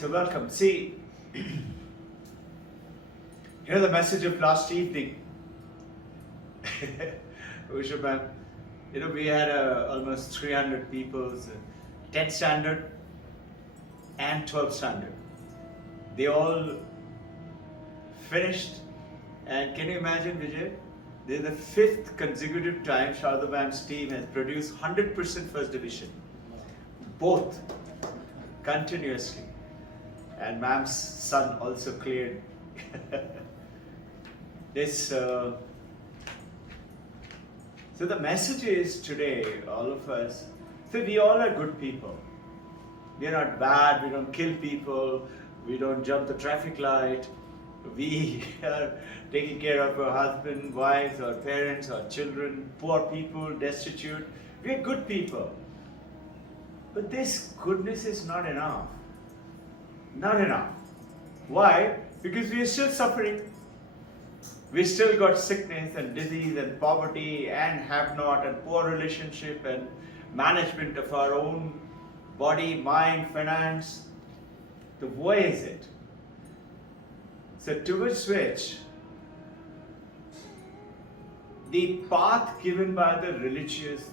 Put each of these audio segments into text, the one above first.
So welcome. See, here's the message of last evening. Usha ma'am, we had almost 300 people, 10th standard and 12th standard. They all finished, and can you imagine, Vijay? This is the 5th consecutive time Sharda ma'am's team has produced 100% first division. Both continuously. And ma'am's son also cleared this. So the message is today, all of us, so we all are good people. We are not bad, we don't kill people, we don't jump the traffic light, we are taking care of our husband, wives, our parents, our children, poor people, destitute. We are good people. But this goodness is not enough. Not enough. Why? Because we are still suffering. We still got sickness and disease and poverty and have not and poor relationship and management of our own body, mind, finance. So why is it? So towards which the path given by the religious,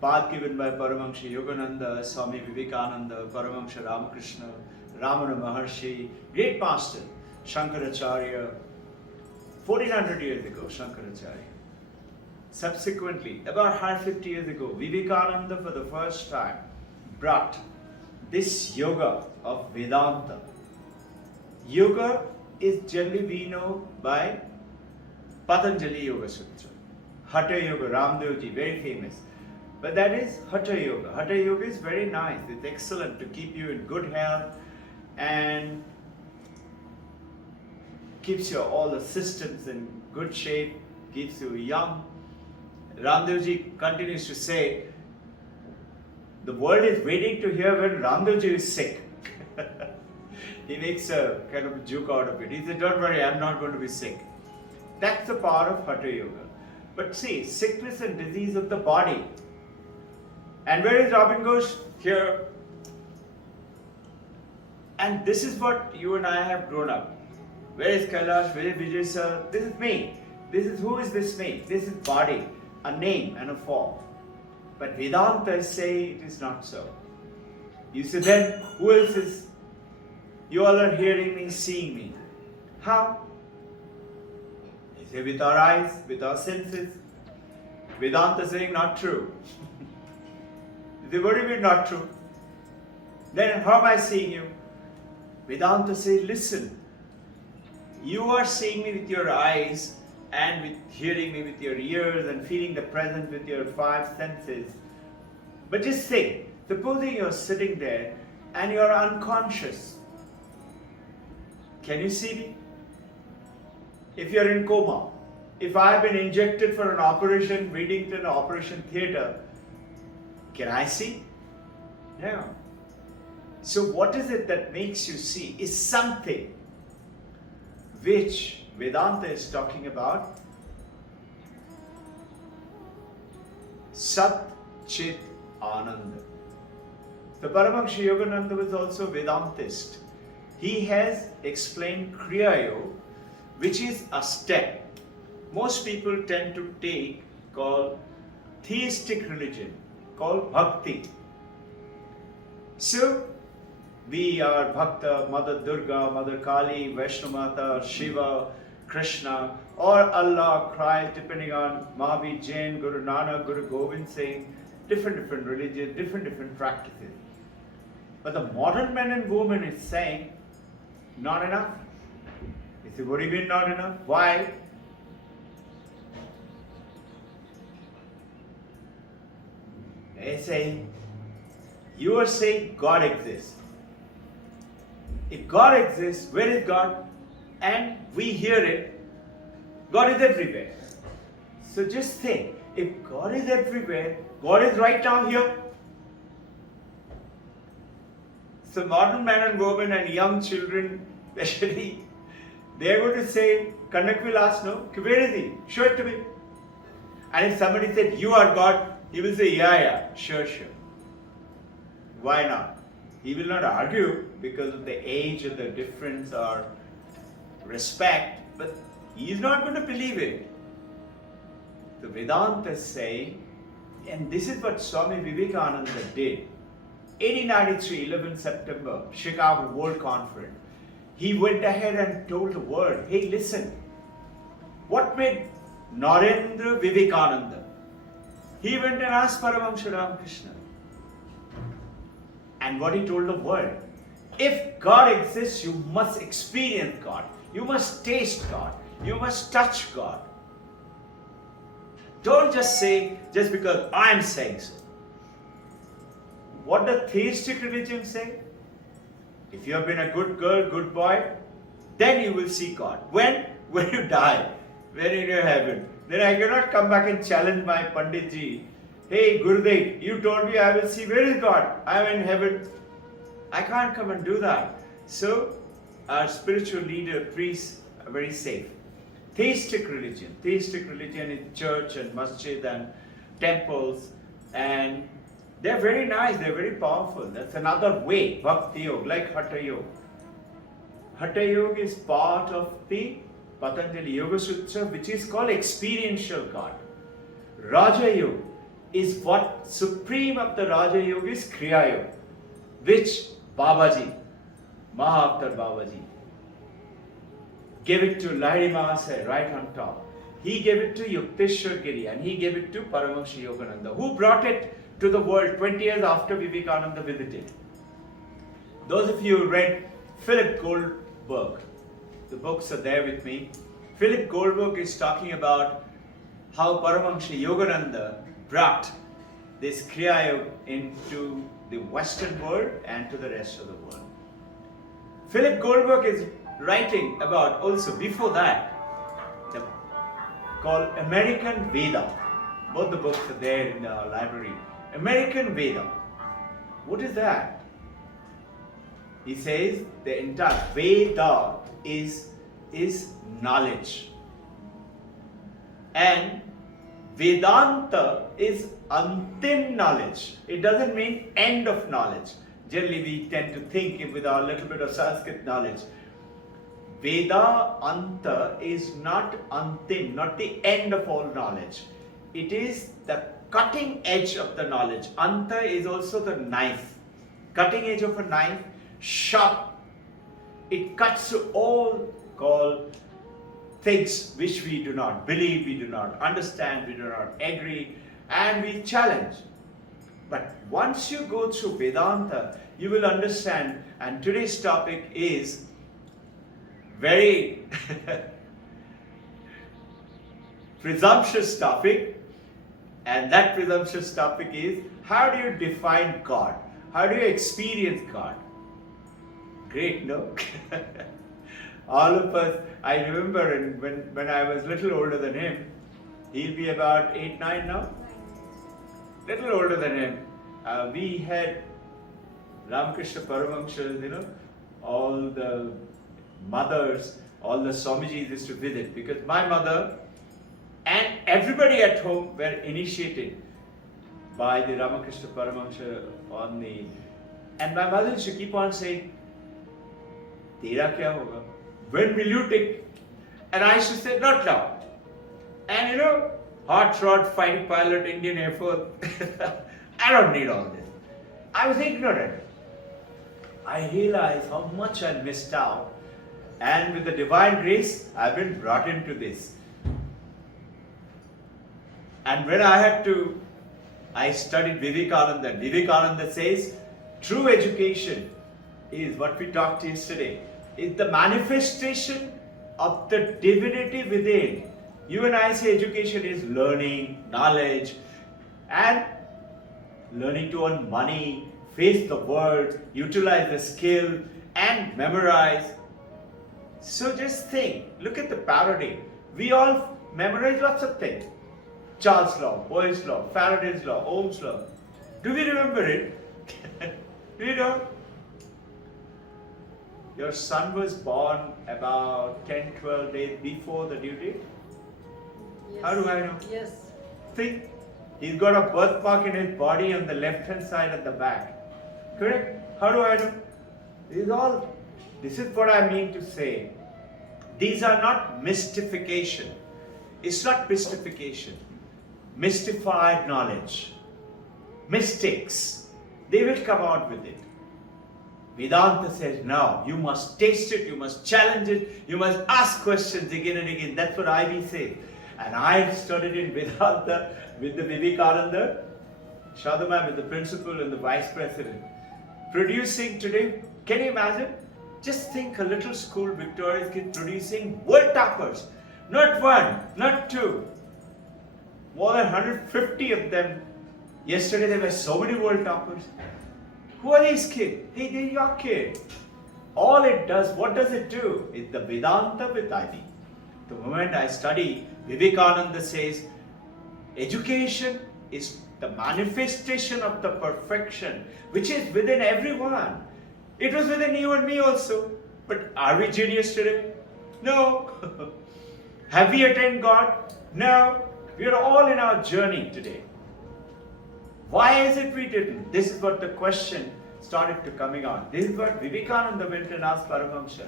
path given by Paramahansa Yogananda, Swami Vivekananda, Paramahansa Ramakrishna, Ramana Maharshi, great master, Shankaracharya, 1400 years ago, Shankaracharya. Subsequently, about 150 years ago, Vivekananda for the first time brought this yoga of Vedanta. Yoga is generally we know by Patanjali Yoga Sutra. Hatha Yoga, Ramdevji, very famous. But that is Hatha Yoga. Hatha Yoga is very nice. It's excellent to keep you in good health and keeps your all the systems in good shape, keeps you young. Ramdevji continues to say, the world is waiting to hear when Ramdevji is sick. He makes a kind of a joke out of it. He said, don't worry, I'm not going to be sick. That's the power of Hatha Yoga. But see, sickness and disease of the body. And where is Robbin Ghosh? Here. And this is what you and I have grown up. Where is Kailash? Where is Vijay sir? This is me. Who is this me? This is body, a name and a form. But Vedanta say it is not so. You say then, who else is? You all are hearing me, seeing me. How? You say with our eyes, with our senses. Vedanta saying not true. You say, what do you mean not true? Then how am I seeing you? Vedanta says, listen, you are seeing me with your eyes and with hearing me with your ears and feeling the presence with your 5 senses. But just think, supposing you're sitting there and you're unconscious. Can you see me? If you're in coma, if I've been injected for an operation, waiting to an operation theater, can I see? No. So what is it that makes you see? Is something which Vedanta is talking about. Sat Chit Ananda. The Paramahansa Yogananda was also Vedantist. He has explained Kriya Yoga, which is a step most people tend to take called theistic religion, called Bhakti. So, we are Bhakta, Mother Durga, Mother Kali, Vaishnavata, Shiva, Krishna, or Allah, Christ, depending on Mahavir Jain, Guru Nanak, Guru Gobind Singh, different religions, different practices. But the modern man and woman is saying, not enough. You say, what do you mean not enough? Why? They say, you are saying God exists. If God exists, where is God? And we hear it, God is everywhere. So just think, if God is everywhere, God is right now here. So modern man and woman and young children, especially, they are going to say, Kanak will ask, no, where is he? Show it to me. And if somebody said, you are God, he will say, yeah, sure. Why not? He will not argue because of the age or the difference or respect, but he is not going to believe it. The Vedanta is saying, and this is what Swami Vivekananda did. 1893, 11 September, Chicago World Conference. He went ahead and told the world, hey, listen, what made Narendra Vivekananda? He went and asked Paramahamsa Ramakrishna. And what he told the world, if God exists, you must experience God. You must taste God. You must touch God. Don't just say, just because I'm saying so. What does theistic religion say? If you have been a good girl, good boy, then you will see God. When? When you die. When in your heaven. Then I cannot come back and challenge my Panditji. Hey Gurudev, you told me I will see. Where is God? I am in heaven. I can't come and do that. So, our spiritual leader, priests are very safe. Theistic religion is church and masjid and temples, and they're very nice, they're very powerful. That's another way, Bhakti Yoga, like Hatha Yoga. Hatha Yoga is part of the Patanjali Yoga Sutra, which is called experiential God. Raja Yoga is what supreme of the Raja Yoga is Kriya Yoga, which Babaji, Mahavatar Babaji, gave it to Lahiri Mahasaya right on top. He gave it to Yukteswar Giri and he gave it to Paramahamsa Yogananda, who brought it to the world 20 years after Vivekananda visited. Those of you who read Philip Goldberg, the books are there with me. Philip Goldberg is talking about how Paramahamsa Yogananda brought this Kriya Yoga into the Western world and to the rest of the world. Philip Goldberg is writing about also before that, called American Veda. Both the books are there in the library. American Veda. What is that? He says the entire Veda is knowledge. And Vedanta is antim knowledge. It doesn't mean end of knowledge. Generally we tend to think with our little bit of Sanskrit knowledge. Veda Anta is not antim, not the end of all knowledge. It is the cutting edge of the knowledge. Anta is also the knife. Cutting edge of a knife, sharp. It cuts to all called things which we do not believe, we do not understand, we do not agree, and we challenge. But once you go through Vedanta, you will understand, and today's topic is very presumptuous topic, and that presumptuous topic is, how do you define God? How do you experience God? Great, no? All of us, I remember when I was little older than him, he'll be about 8, 9 now? Little older than him. We had Ramakrishna Paramahamsa, all the mothers, all the Swamijis used to visit, because my mother and everybody at home were initiated by the Ramakrishna Paramahamsa and my mother used to keep on saying, Tera kya hoga? When will you take? And I used to say, not now. And hot rod fighting pilot, Indian Air Force, I don't need all this. I was ignorant. I realized how much I missed out. And with the divine grace, I've been brought into this. And when I studied Vivekananda. Vivekananda says, true education is what we talked yesterday, is the manifestation of the divinity within. You and I say education is learning, knowledge, and learning to earn money, face the world, utilize the skill, and memorize. So just think, look at the paradigm. We all memorize lots of things. Charles' law, Boyle's law, Faraday's law, Ohm's law. Do we remember it? We don't. Your son was born about 10, 12 days before the due date. Yes. How do I know? Yes. Think, he's got a birthmark in his body on the left hand side at the back. Correct? How do I know? This is what I mean to say. These are not mystification. It's not mystification. Mystified knowledge. Mystics, they will come out with it. Vedanta says, no, you must taste it, you must challenge it, you must ask questions again and again. That's what IB says. And I studied in Vedanta with the Vivekananda, Shaduma, with the principal and the vice president. Producing today, can you imagine? Just think, a little school, Victoria's kid, producing world toppers. Not one, not two. More than 150 of them. Yesterday there were so many world toppers. Who are these kids? Hey, they're your kid. All it does, what does it do? It's the Vedanta with IB. The moment I study, Vivekananda says, education is the manifestation of the perfection which is within everyone. It was within you and me also. But are we genius today? No. Have we attained God? No. We are all in our journey today. Why is it we didn't? This is what the question started to coming out. This is what Vivekananda went and asked Paramahamsa.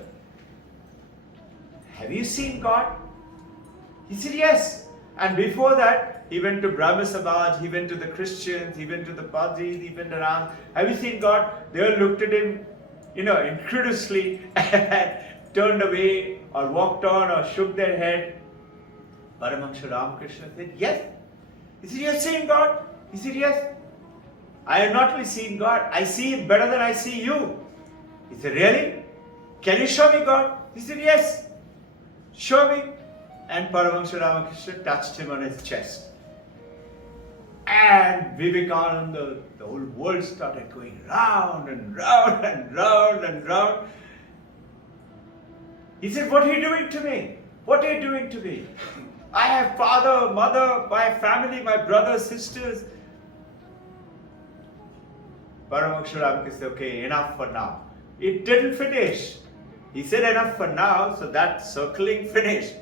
Have you seen God? He said yes. And before that, he went to Brahma Samaj, he went to the Christians, he went to the Padris, he went around. Have you seen God? They all looked at him, incredulously and turned away or walked on or shook their head. Paramahamsa Ramakrishna said, yes. He said, you have seen God? He said, yes. I have not only seen God, I see Him better than I see you. He said, really? Can you show me God? He said, yes. Show me. And Paramahamsa Ramakrishna touched him on his chest. And Vivekananda, the whole world started going round and round and round and round. He said, what are you doing to me? What are you doing to me? I have father, mother, my family, my brothers, sisters. Paramahamsa Ramakrishna said, okay, enough for now. It didn't finish. He said enough for now, so that circling finished.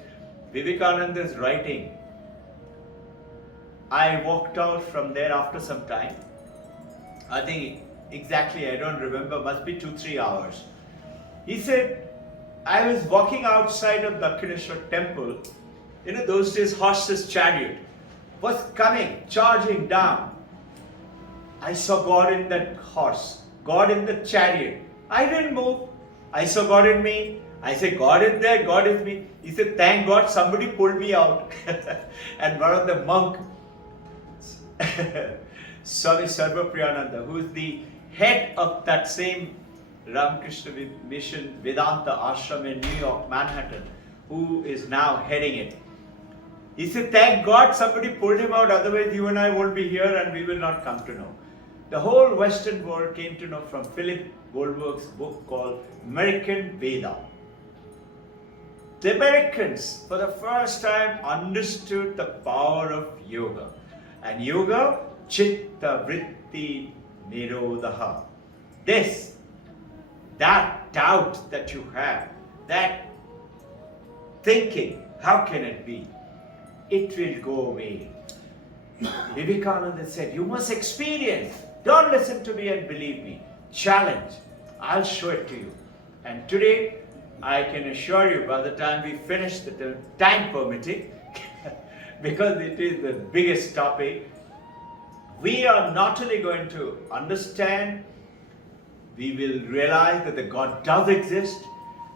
Vivekananda is writing. I walked out from there after some time. I think exactly, I don't remember, must be 2-3 hours. He said, I was walking outside of Dakshineshwar temple. Those days horse's chariot was coming, charging down. I saw God in that horse, God in the chariot. I didn't move. I saw God in me. I said, God is there, God is me. He said, thank God somebody pulled me out. And one of the monk, Swami Sarvapriyananda, who is the head of that same Ramakrishna Mission Vedanta Ashram in New York, Manhattan, who is now heading it. He said, thank God somebody pulled him out, otherwise you and I won't be here and we will not come to know. The whole Western world came to know from Philip Goldberg's book called American Veda. The Americans, for the first time, understood the power of yoga. And yoga, chitta vritti nirodha. That doubt that you have, that thinking, how can it be? It will go away. Vivekananda said, you must experience. Don't listen to me and believe me. Challenge. I'll show it to you. And today, I can assure you, by the time we finish the time permitting, because it is the biggest topic, we are not only going to understand, we will realize that the God does exist,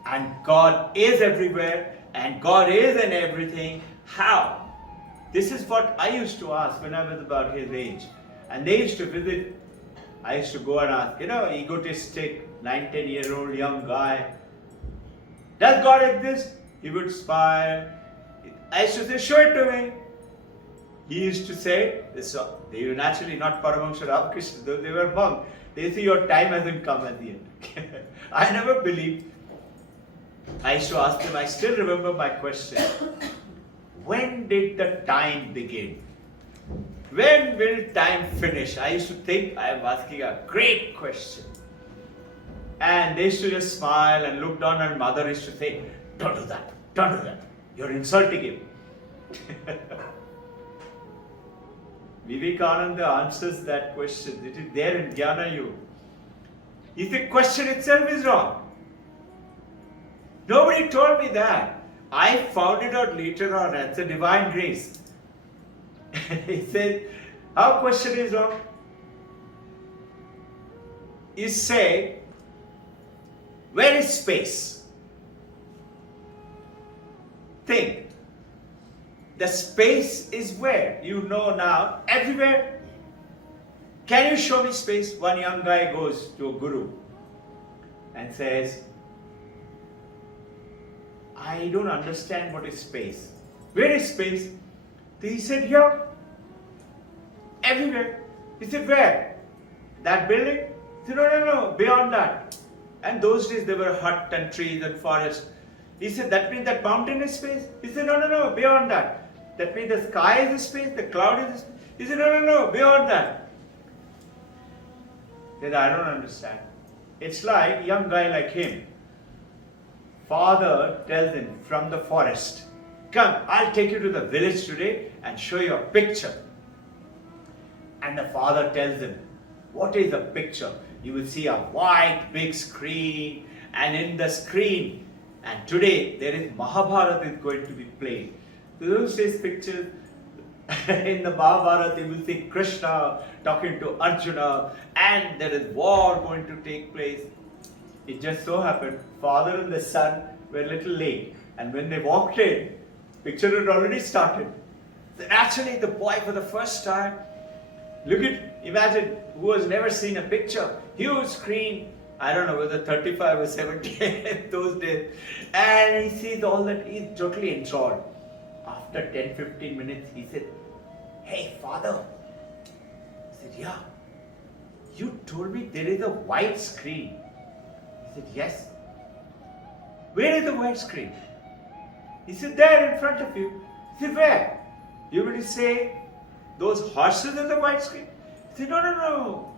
and God is everywhere, and God is in everything. How? This is what I used to ask when I was about his age. And they used to visit, I used to go and ask, egotistic, 9-10-year-old young guy, does God exist? He would smile. I used to say, show it to me. He used to say, they were naturally not Paramahamsa Ramakrishna, though they were monks. They say, your time hasn't come at the end. I never believed. I used to ask them, I still remember my question. When did the time begin? When will time finish? I used to think I am asking a great question. And they used to just smile and look down, and mother used to say, don't do that, don't do that. You're insulting him. Vivekananda answers that question. It is there in Jnana Yoga. If the question itself is wrong. Nobody told me that. I found it out later on. That's a divine grace. He said, our question is wrong. You say, where is space? Think. The space is where? You know now, everywhere. Can you show me space? One young guy goes to a guru and says, I don't understand what is space. Where is space? He said, here. Everywhere. He said, where? That building? He said, no, beyond that. And those days there were hut and trees and forest. He said, that means that mountain is space? He said, no, beyond that. That means the sky is a space, the cloud is a space? He said, no, beyond that. He said, I don't understand. It's like a young guy like him. Father tells him from the forest, come, I'll take you to the village today and show you a picture. And the father tells him, what is a picture? You will see a white big screen, and in the screen, and today there is Mahabharata is going to be played. So those days pictures, in the Mahabharata you will see Krishna talking to Arjuna, and there is war going to take place. It just so happened, father and the son were a little late, and when they walked in, picture had already started. So naturally, the boy for the first time, imagine who has never seen a picture, huge screen, I don't know whether 35 or 70 those days, and he sees all that, he's totally enthralled. After 10-15 minutes, he said, hey father. He said, yeah, you told me there is a white screen. He said, yes. Where is the white screen? He said, there in front of you. He said, where? You will say, those horses are the white screen? He said, no.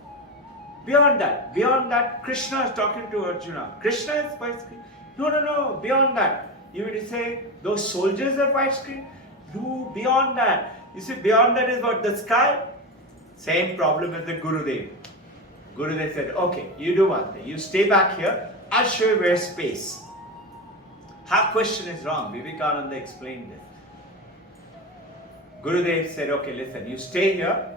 Beyond that, Krishna is talking to Arjuna. Krishna is white screen? No, beyond that. You will say, those soldiers are white screen? No, beyond that. You see, beyond that is what, the sky? Same problem with the Gurudev. Gurudev said, okay, you do one thing. You stay back here. I'll show you where space. Her question is wrong. Vivekananda explained this. Gurudev said, okay, listen, you stay here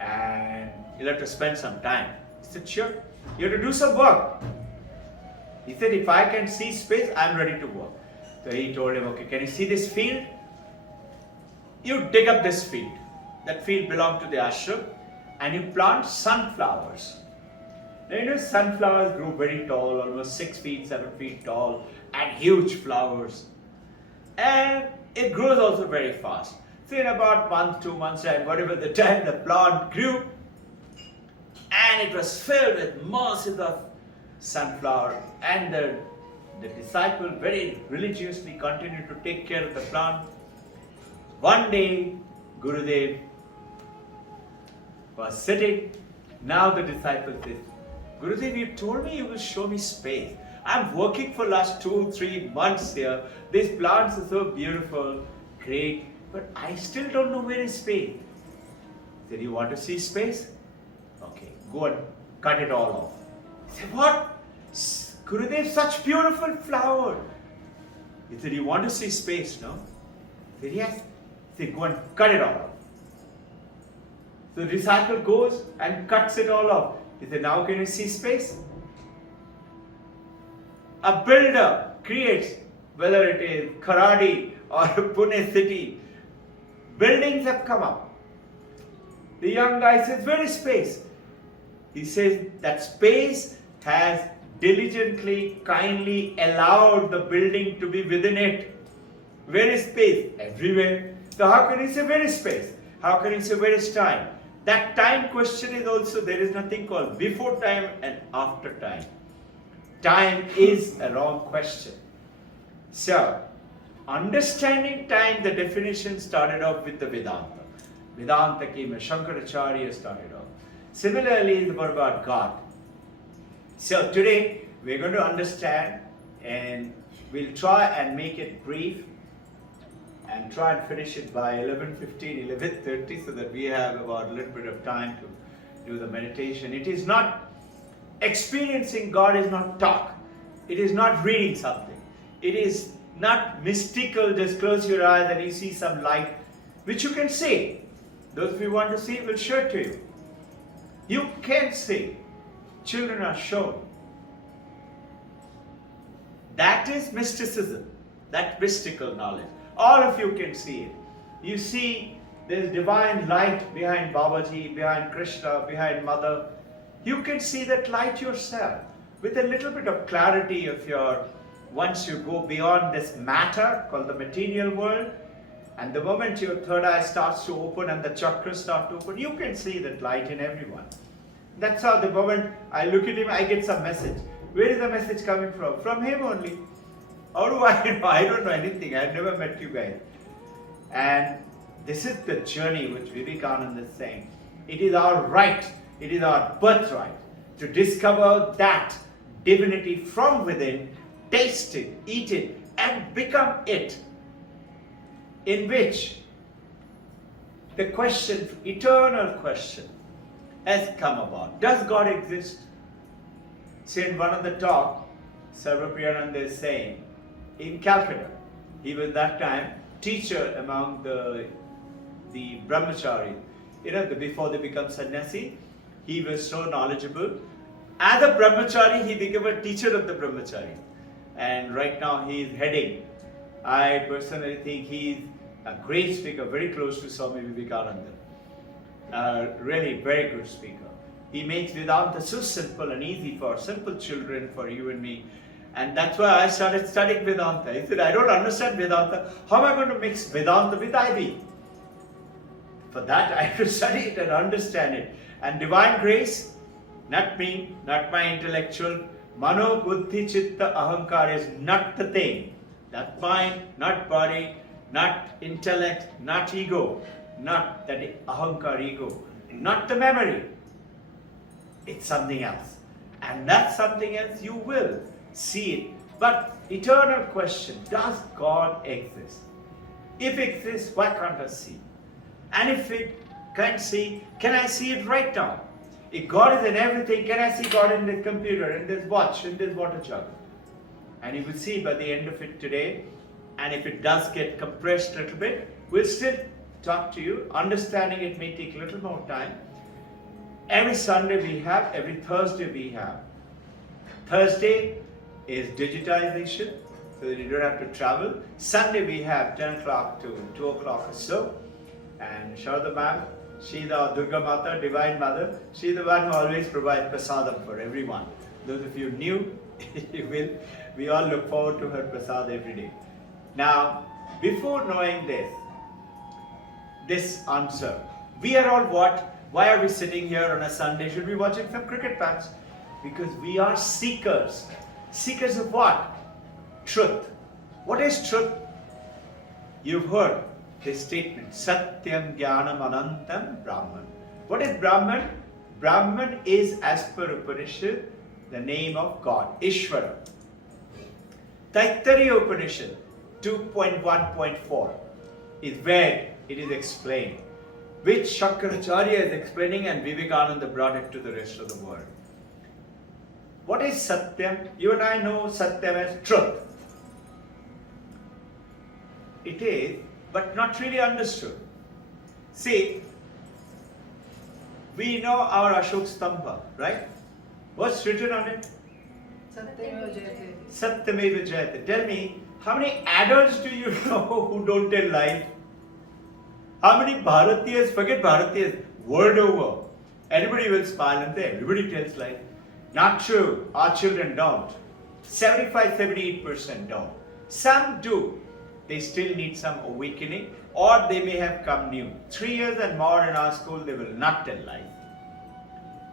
and you'll have to spend some time. He said, sure. You have to do some work. He said, if I can see space, I'm ready to work. So he told him, okay, can you see this field? You dig up this field. That field belonged to the ashram, and you plant sunflowers. Now you know sunflowers grow very tall, almost 6 feet, 7 feet tall, and huge flowers. And it grows also very fast. So in about 1, 2 months time, whatever the time, the plant grew, and it was filled with masses of sunflower. And the disciple very religiously continued to take care of the plant. One day, Gurudev was sitting. Now the disciple says, Gurudev, you told me you will show me space. I'm working for last 2-3 months here. These plants are so beautiful, great, but I still don't know where is space. He said, you want to see space? Okay, go and cut it all off. He said, what? Gurudev, such beautiful flower. He said, you want to see space, no? He said, yes. He said, go and cut it all off. So the disciple goes and cuts it all off. He said, now can you see space? A builder creates, whether it is Kharadi or Pune city, buildings have come up. The young guy says, where is space? He says that space has diligently, kindly allowed the building to be within it. Where is space? Everywhere. So how can he say where is space? How can he say where is time? That time question is also, there is nothing called before time and after time. Time is a wrong question. So, understanding time, the definition started off with the Vedanta. Vedanta came, Shankaracharya started off. Similarly, it's about God. So today, we're going to understand, and we'll try and make it brief and try and finish it by 11:15, 11:30, so that we have about a little bit of time to do the meditation. It is not Experiencing God is not talk. It is not reading something. It is not mystical, just close your eyes and you see some light, which you can see. Those of you who want to see will show it to you. You can see. Children are shown. That is mysticism. That mystical knowledge. All of you can see it. You see there's divine light behind Babaji, behind Krishna, behind Mother. You can see that light yourself with a little bit of clarity of your, once you go beyond this matter called the material world, and the moment your third eye starts to open and the chakras start to open, you can see that light in everyone. That's how the moment I look at him, I get some message. Where is the message coming from? From him only. How do I know? I don't know anything. I've never met you guys. And this is the journey which Vivekananda is saying. It is our right, it is our birthright to discover that divinity from within, taste it, eat it, and become it. In which the question, eternal question, has come about. Does God exist? See, in one of the talk, Sarvapriyananda is saying, in Calcutta, he was that time teacher among the brahmachari. Before they become sannyasi, he was so knowledgeable. As a brahmachari, he became a teacher of the brahmachari. And right now he is heading. I personally think he is a great speaker, very close to Swami Vivekananda. Really very good speaker. He makes Vedanta so simple and easy for simple children, for you and me. And that's why I started studying Vedanta. I said, I don't understand Vedanta. How am I going to mix Vedanta with IB? For that, I have to study it and understand it. And divine grace, not me, not my intellectual, Mano Buddhi Chitta Ahankar is not the thing. Not mind, not body, not intellect, not ego, not that Ahankar ego, not the memory. It's something else. And that something else you will see it. But eternal question, does God exist? If it exists, why can't I see? And if it can't see, can I see it right now? If God is in everything, can I see God in this computer, in this watch, in this water jug? And you will see by the end of it today, and if it does get compressed a little bit, we'll still talk to you. Understanding it may take a little more time. Every Sunday we have, every Thursday we have. Thursday is digitization, so that you don't have to travel. Sunday we have 10 o'clock to 2 o'clock or so. And Sharada ma'am, she's our Durga Mata, Divine Mother. She's the one who always provides prasadam for everyone. Those of you new, we all look forward to her prasad every day. Now, before knowing this answer, we are all what? Why are we sitting here on a Sunday? Should we be watching some cricket match? Because we are seekers. Seekers of what? Truth. What is truth? You've heard this statement, Satyam Jnanam Anantam Brahman. What is Brahman? Brahman is, as per Upanishad, the name of God, Ishvara. Taittiriya Upanishad 2.1.4 is where it is explained, which Shankaracharya is explaining and Vivekananda brought it to the rest of the world. What is Satyam? You and I know Satyam as truth. It is, but not really understood. See, we know our Ashok Stambha, right? What's written on it? Satyameva Jayate. Satyameva Jayate. Tell me, how many adults do you know who don't tell lies? How many Bharatiyas, forget Bharatiyas, world over, everybody will smile and say, everybody tells lies. Not true, our children don't. 75-78% don't. Some do. They still need some awakening, or they may have come new. 3 years and more in our school, they will not tell lies.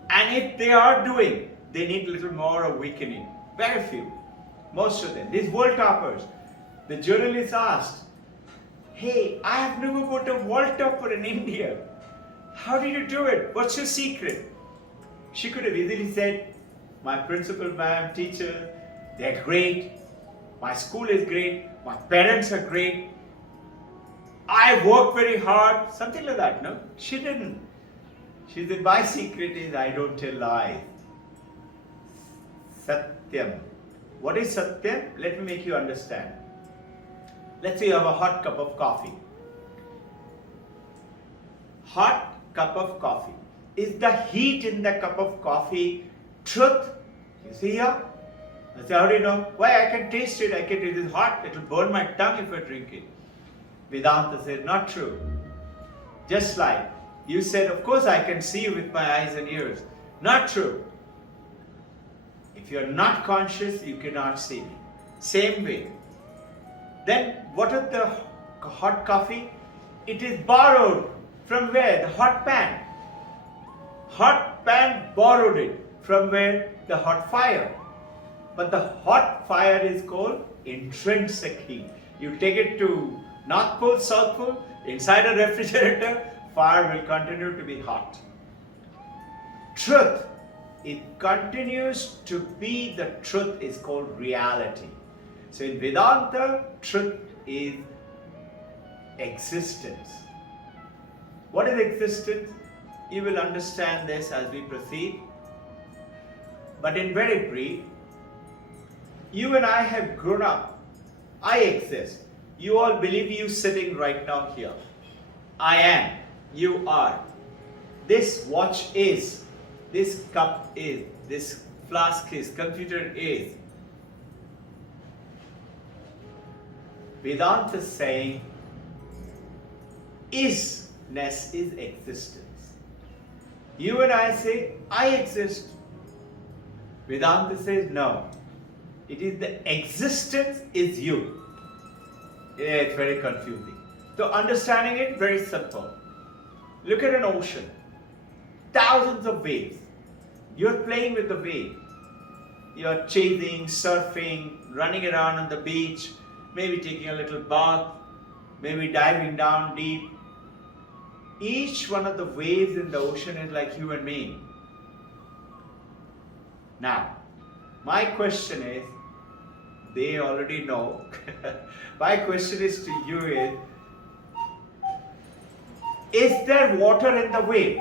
And if they are doing, they need a little more awakening. Very few. Most of them. These world toppers. The journalist asked, hey, I have never got a world topper in India. How did you do it? What's your secret? She could have easily said, my principal, ma'am, teacher, they're great. My school is great. My parents are great. I work very hard. Something like that, no? She didn't. She said, my secret is I don't tell lies. Satyam. What is Satyam? Let me make you understand. Let's say you have a hot cup of coffee. Hot cup of coffee. Is the heat in the cup of coffee truth? You see here? I say, how do you know? Why? I can taste it. It is hot. It will burn my tongue if I drink it. Vedanta says, not true. Just like you said, of course I can see you with my eyes and ears. Not true. If you are not conscious, you cannot see me. Same way. Then what is the hot coffee? It is borrowed from where? The hot pan. Hot pan borrowed it from where? The hot fire. But the hot fire is called intrinsic heat. You take it to North Pole, South Pole, inside a refrigerator, fire will continue to be hot. Truth, it continues to be the truth is called reality. So in Vedanta, truth is existence. What is existence? You will understand this as we proceed. But in very brief, you and I have grown up. I exist. You all believe you sitting right now here. I am. You are. This watch is. This cup is. This flask is. Computer is. Vedanta is saying isness is existence. You and I say, I exist. Vedanta says, no. It is the existence is you. Yeah, it's very confusing. So understanding it, very simple. Look at an ocean. Thousands of waves. You're playing with the wave. You're chasing, surfing, running around on the beach, maybe taking a little bath, maybe diving down deep. Each one of the waves in the ocean is like you and me. Now, my question is, they already know. My question is to you is there water in the wave?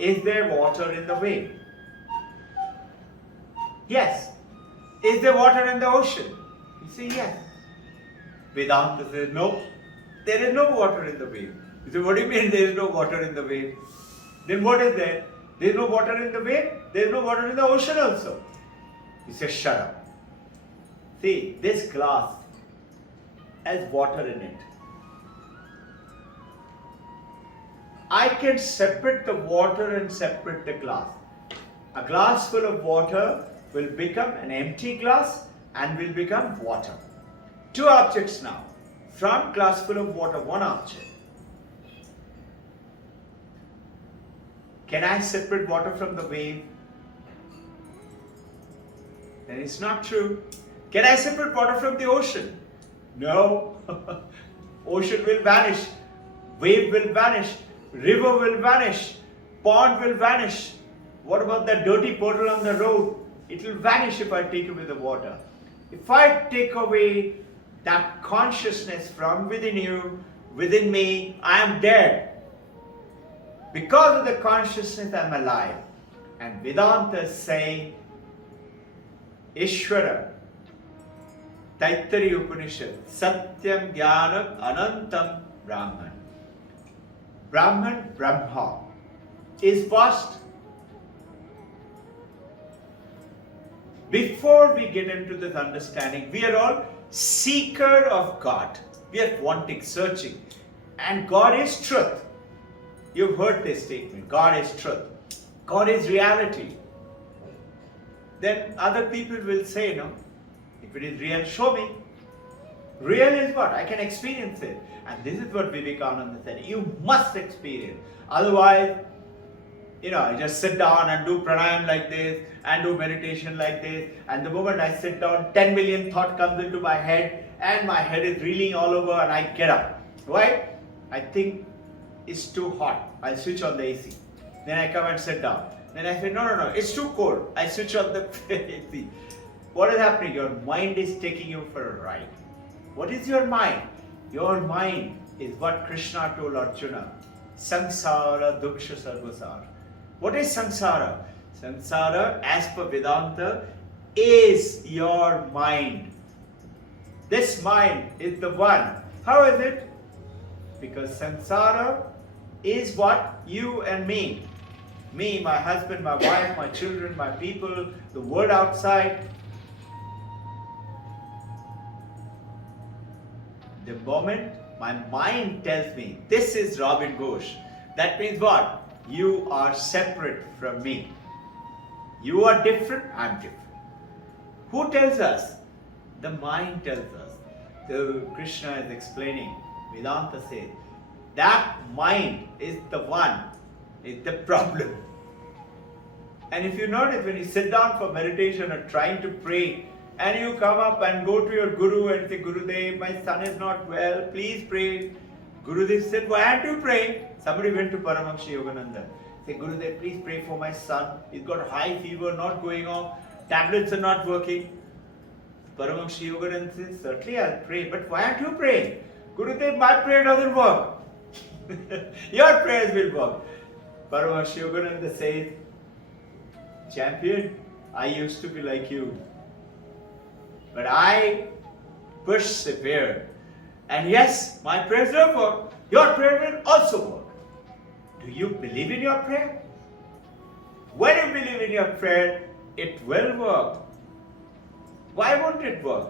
Is there water in the wave? Yes. Is there water in the ocean? You say yes. Vedanta says no. There is no water in the wave. You say, what do you mean there is no water in the wave? Then what is there? There is no water in the wave. There is no water in the ocean also. You say, shut up. See, this glass has water in it. I can separate the water and separate the glass. A glass full of water will become an empty glass and will become water. Two objects now. From glass full of water, one object. Can I separate water from the wave? Then it's not true. Can I separate water from the ocean? No. Ocean will vanish. Wave will vanish. River will vanish. Pond will vanish. What about that dirty puddle on the road? It will vanish if I take away the water. If I take away that consciousness from within you, within me, I am dead. Because of the consciousness, I am alive. And Vedanta is saying, Ishvara, Taittiriya Upanishad, Satyam Jnanam Anantam Brahman. Brahman, Brahma, is vast. Before we get into this understanding, we are all seeker of God. We are wanting, searching. And God is truth. You've heard this statement. God is truth. God is reality. Then other people will say, no, if it is real, show me. Real is what? I can experience it. And this is what Vivekananda said. You must experience. Otherwise, I just sit down and do pranayam like this and do meditation like this. And the moment I sit down, 10 million thought comes into my head and my head is reeling all over and I get up. Why? I think it's too hot. I switch on the AC. Then I come and sit down. Then I say, no, it's too cold. I switch on the AC. What is happening? Your mind is taking you for a ride. What is your mind? Your mind is what Krishna told Arjuna. Samsara duksha sarvasar. What is samsara? Samsara, as per Vedanta, is your mind. This mind is the one. How is it? Because samsara is what? You and me. Me, my husband, my wife, my children, my people, the world outside. The moment my mind tells me, this is Robbin Ghosh, that means what? You are separate from me. You are different, I'm different. Who tells us? The mind tells us. So Krishna is explaining, Vedanta says, that mind is the one, is the problem. And if you notice, when you sit down for meditation or trying to pray, and you come up and go to your Guru and say, Gurudev, my son is not well, please pray. Gurudev said, why aren't you praying? Somebody went to Paramahansa Yogananda. Said, Gurudev, please pray for my son. He's got high fever, not going off. Tablets are not working. Paramahansa Yogananda says, certainly I'll pray, but why aren't you praying? Gurudev, my prayer doesn't work. Your prayers will work. Paramahansa Yogananda says, champion, I used to be like you. But I persevere. And yes, my prayers don't work. Your prayer will also work. Do you believe in your prayer? When you believe in your prayer, it will work. Why won't it work?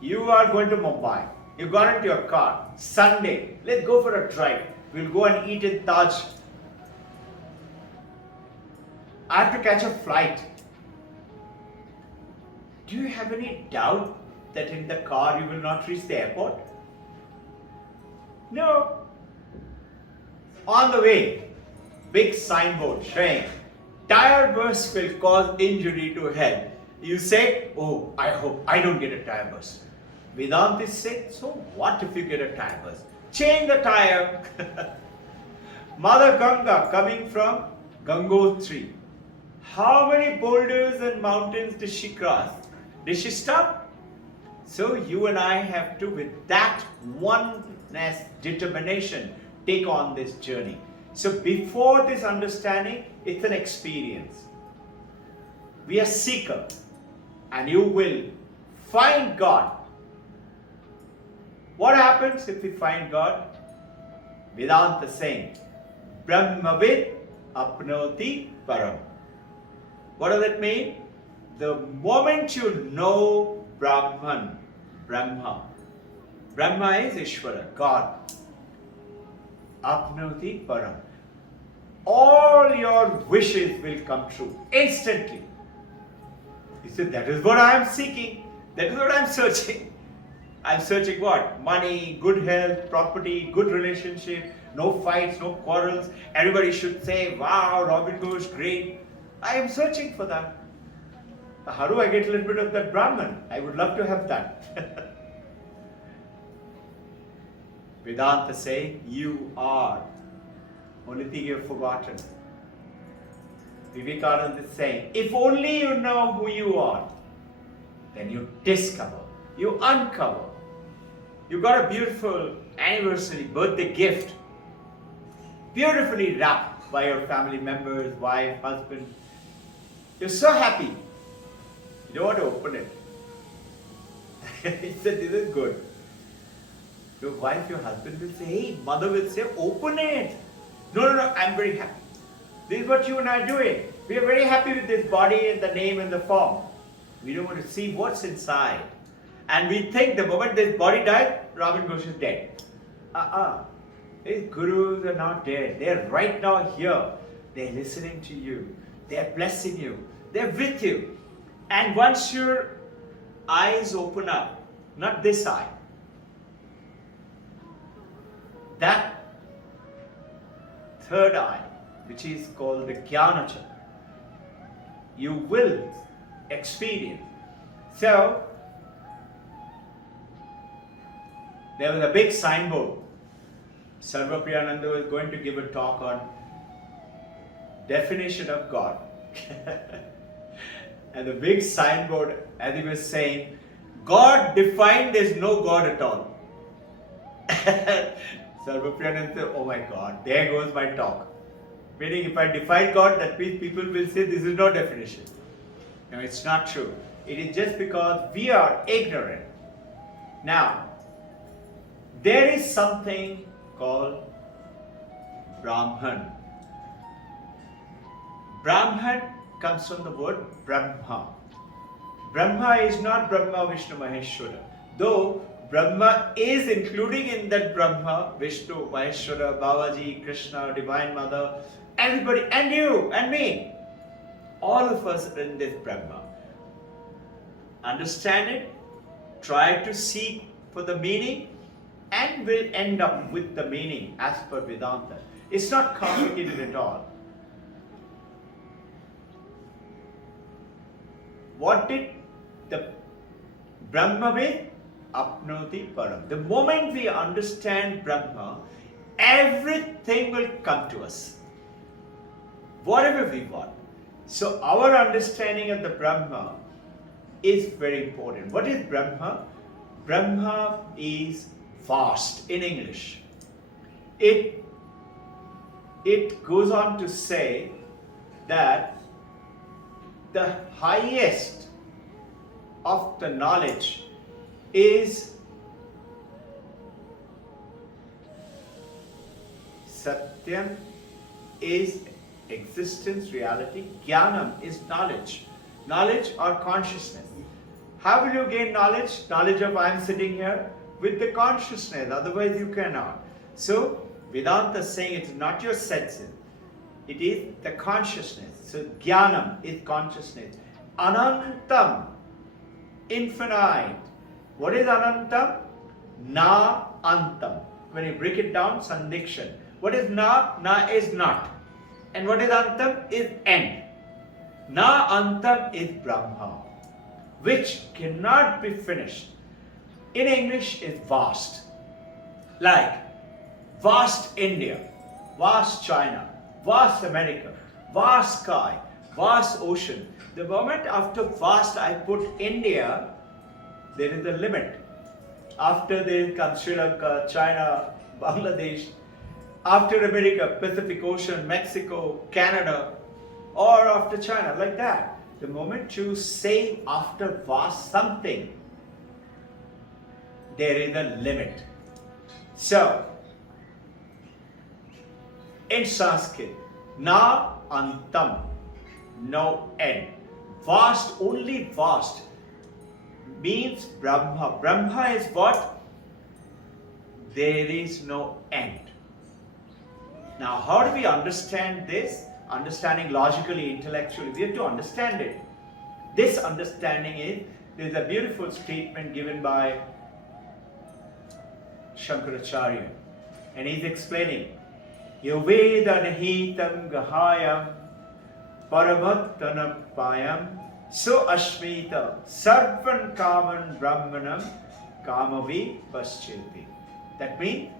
You are going to Mumbai. You got into your car. Sunday, let's go for a drive. We'll go and eat in Taj. I have to catch a flight. Do you have any doubt that in the car you will not reach the airport? No. On the way, big signboard saying, tire burst will cause injury to head. You say, oh, I hope I don't get a tire burst. Vedanta said, so what if you get a tire burst? Change the tire. Mother Ganga coming from Gangotri. How many boulders and mountains did she cross? Did she stop? So you and I have to, with that oneness, determination, take on this journey. So before this understanding, it's an experience. We are seeker, and you will find God. What happens if we find God? Vedanta saying, Brahmavid apnoti param. What does that mean? The moment you know Brahman, Brahma is Ishvara, God. Apnoti param. All your wishes will come true instantly. You say, that is what I am seeking. That is what I am searching. I am searching what? Money, good health, property, good relationship, no fights, no quarrels. Everybody should say, wow, Robbin Ghosh, great. I am searching for that. How do I get a little bit of that Brahman? I would love to have that. Vedanta say, you are. Only thing you have forgotten. Vivekananda is saying, if only you know who you are, then you discover, you uncover. You got a beautiful anniversary, birthday gift, beautifully wrapped by your family members, wife, husband. You're so happy. You don't want to open it. He said, this is good. Your wife, your husband will say, hey, mother will say, open it. No, I'm very happy. This is what you and I are doing. We are very happy with this body and the name and the form. We don't want to see what's inside. And we think the moment this body died, Robbin Ghosh is dead. These gurus are not dead. They're right now here. They're listening to you. They're blessing you. They're with you. And once your eyes open up, not this eye, that third eye, which is called the Jnana Chakra, you will experience. So, there was a big signboard. Sarva Priyananda was going to give a talk on definition of God. And the big signboard, as he was saying, God defined, there's no God at all. Sarva Priyananda said, oh my God, there goes my talk. Meaning if I define God, that means people will say this is no definition. No, it's not true. It is just because we are ignorant. Now, there is something called Brahman. Brahman comes from the word Brahma. Brahma is not Brahma, Vishnu, Maheshwara. Though Brahma is including in that Brahma, Vishnu, Maheshwara, Babaji, Krishna, Divine Mother, everybody, and you, and me. All of us are in this Brahma. Understand it, try to seek for the meaning, and will end up with the meaning as per Vedanta. It's not complicated at all. What did the Brahma mean? Apnoti param. The moment we understand Brahma, everything will come to us. Whatever we want. So our understanding of the Brahma is very important. What is Brahma? Brahma is vast in English. It goes on to say that the highest of the knowledge is Satyam, is existence, reality. Jnanam is knowledge. Knowledge or consciousness. How will you gain knowledge? Knowledge of I am sitting here with the consciousness, otherwise you cannot. So Vedanta is saying it is not your senses, it is the consciousness. So Jnanam is consciousness. Anantam, infinite. What is Anantam? Na Antam. When you break it down, Sandikshan. What is Na? Na is not. And what is Antam? Is end. Na Antam is Brahma, which cannot be finished. In English is vast. Like vast India, vast China, vast America, vast sky, vast ocean. The moment after vast I put India, there is a limit. After there comes Sri Lanka, China, Bangladesh. After America, Pacific Ocean, Mexico, Canada, or after China, like that. The moment you say after vast something, there is a limit. So, in Sanskrit, na antam, no end. Vast, only vast, means Brahma. Brahma is what? There is no end. Now, how do we understand this? Understanding logically, intellectually, we have to understand it. This understanding is, there is a beautiful statement given by Shankaracharya, and he is explaining, Yoveda nahitam gahayam paramattanam payam so ashmita sarvan kaman brahmanam kamavi pascheti. That means,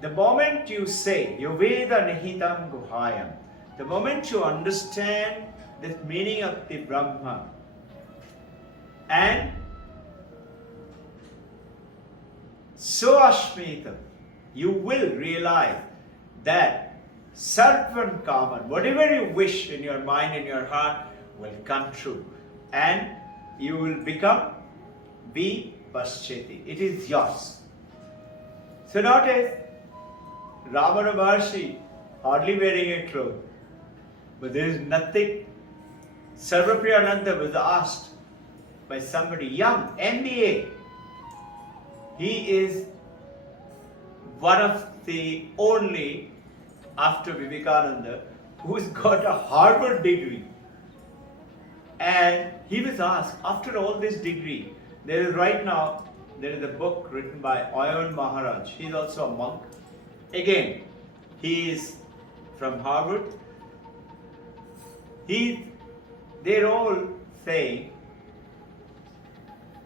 the moment you say, Yoveda nahitam guhayam, the moment you understand the meaning of the Brahma, and so ashmita, you will realize that sarvan kaman, whatever you wish in your mind, in your heart, will come true. And you will become vipascheti. It is yours. So notice, Ramana Maharshi hardly wearing a cloth. But there is nothing. Sarvapriyananda was asked by somebody young, MBA. He is one of the only, after Vivekananda, who's got a Harvard degree. And he was asked, after all this degree, there is a book written by Ayon Maharaj. He's also a monk. Again, he is from Harvard. They're all saying,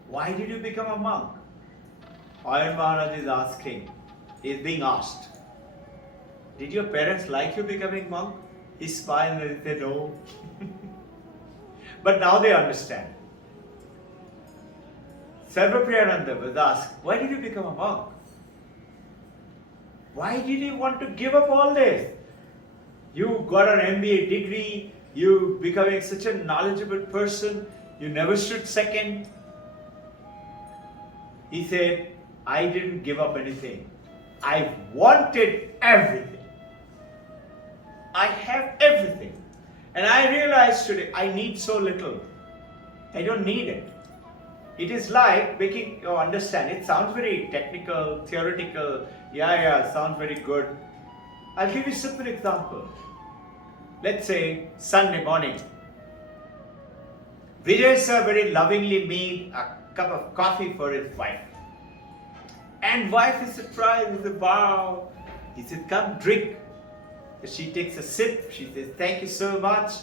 why did you become a monk? Ayon Maharaj is being asked, did your parents like you becoming monk? He smiled and said, no. But now they understand. Sarvapriyananda was asked, why did you become a monk? Why did you want to give up all this? You got an MBA degree, you becoming such a knowledgeable person, you never stood second. He said, I didn't give up anything. I wanted everything. I have everything. And I realized today I need so little. I don't need it. It is like making you understand. It sounds very technical, theoretical. Yeah, sounds very good. I'll give you a simple example. Let's say Sunday morning. Vijay sir very lovingly made a cup of coffee for his wife. And wife is surprised. He said, wow. He said, come drink. She takes a sip. She says, thank you so much.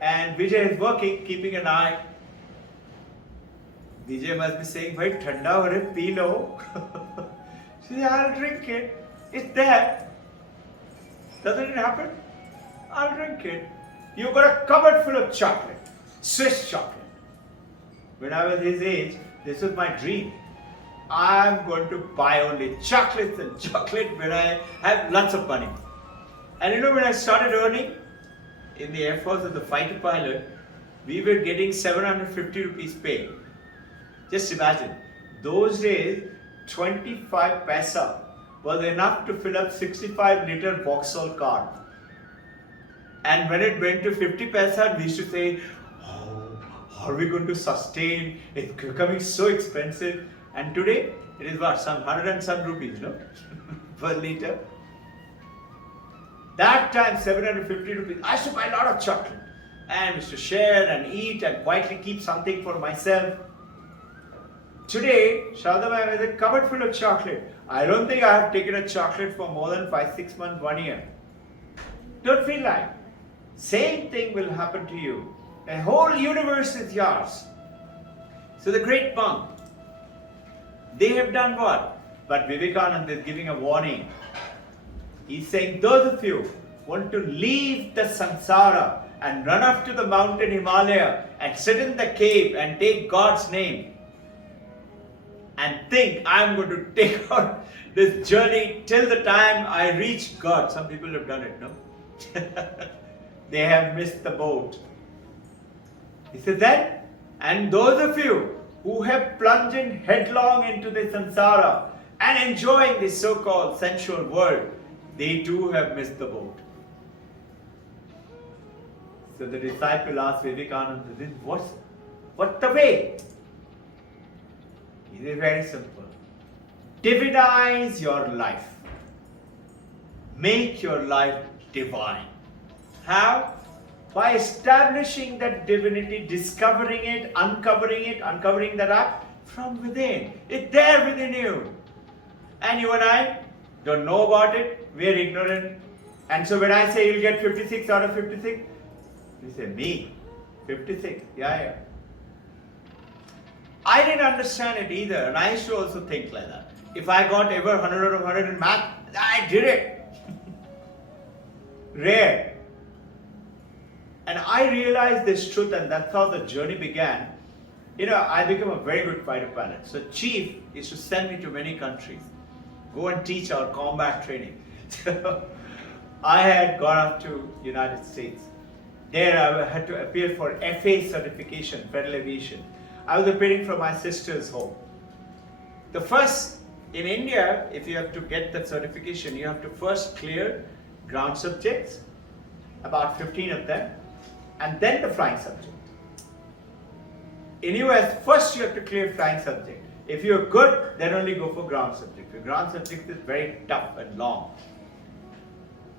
And Vijay is working, keeping an eye. Vijay must be saying, bhai, thanda ho raha hai, pee lo. She says, I'll drink it. It's there. Doesn't it happen? I'll drink it. You've got a cupboard full of chocolate. Swiss chocolate. When I was his age, this was my dream. I'm going to buy only chocolates and chocolate when I have lots of money. And you know, when I started earning in the Air Force as a fighter pilot, we were getting 750 rupees pay. Just imagine, those days, 25 paisa was enough to fill up 65-liter Vauxhall car. And when it went to 50 paisa, we used to say, oh, how are we going to sustain? It's becoming so expensive. And today, it is what, some 100 and some rupees, no? Per liter. That time, 750 rupees. I used to buy a lot of chocolate. And I used to share and eat and quietly keep something for myself. Today, Shradha has a cupboard full of chocolate. I don't think I have taken a chocolate for more than 5-6 months, 1 year. Don't feel like. Same thing will happen to you. The whole universe is yours. So the great monk, they have done what? But Vivekananda is giving a warning. He's saying, those of you who want to leave the samsara and run up to the mountain Himalaya and sit in the cave and take God's name and think, I'm going to take out this journey till the time I reach God. Some people have done it, no? They have missed the boat. He said then, and those of you who have plunged in headlong into the samsara and enjoying this so-called sensual world, they too have missed the boat. So the disciple asked Vivekananda, what's the way? It is very simple. Divinize your life. Make your life divine. How? By establishing that divinity, discovering it, uncovering that up from within. It's there within you. And you and I don't know about it. We are ignorant. And so when I say you'll get 56 out of 56, you say, me? 56? Yeah. I didn't understand it either. And I used to also think like that. If I got ever 100 or 100 in math, I did it. Rare. And I realized this truth, and that's how the journey began. You know, I became a very good fighter pilot. So Chief used to send me to many countries. Go and teach our combat training. So I had gone up to United States. There I had to appear for FA certification, Federal Aviation. I was appearing for my sister's home. The first, in India, if you have to get that certification, you have to first clear ground subjects, about 15 of them, and then the flying subject. In US, first you have to clear flying subject. If you're good, then only go for ground subject. The ground subject is very tough and long.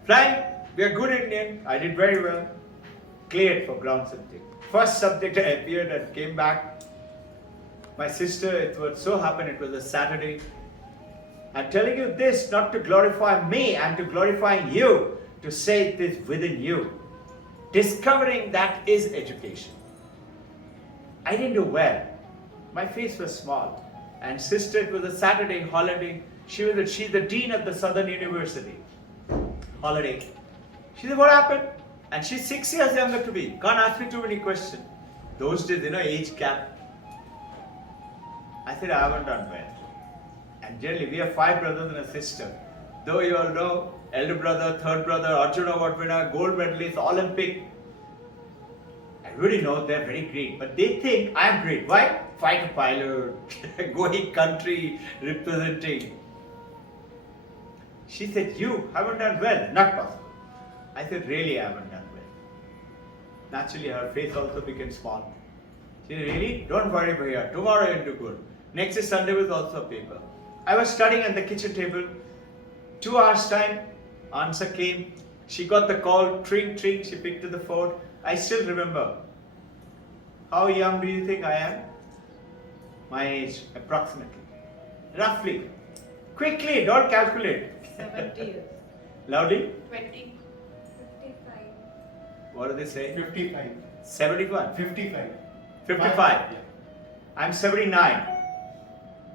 Flying, we are good Indian. I did very well. Cleared for ground subject. First subject I appeared and came back. My sister, it would so happen it was a Saturday. I'm telling you this not to glorify me, I'm to glorifying you, to say it is within you. Discovering that is education. I didn't do well. My face was small. And sister, it was a Saturday holiday. She's the dean of the Southern University. Holiday. She said, what happened? And she's 6 years younger to me. Can't ask me too many questions. Those days, age gap. I said, I haven't done well. And generally, we have 5 brothers and a sister. Though you all know, elder brother, third brother, Arjuna Award winner, gold medalist, Olympic. Everybody knows they're very great, but they think I'm great. Why? Fighter pilot, going country, representing. She said, you haven't done well. Not possible. I said, really, I haven't done well. Naturally, her face also became small. She said, really? Don't worry, Bhaiya. Tomorrow you'll do good. Next Sunday was also a paper. I was studying at the kitchen table. 2 hours time, answer came. She got the call, tring, tring. She picked up the phone. I still remember. How young do you think I am? My age, approximately. Roughly. Quickly, don't calculate. 70 years. Loudly? 20. 55. What do they say? 55. 71. 55. 55. Yeah. I'm 79.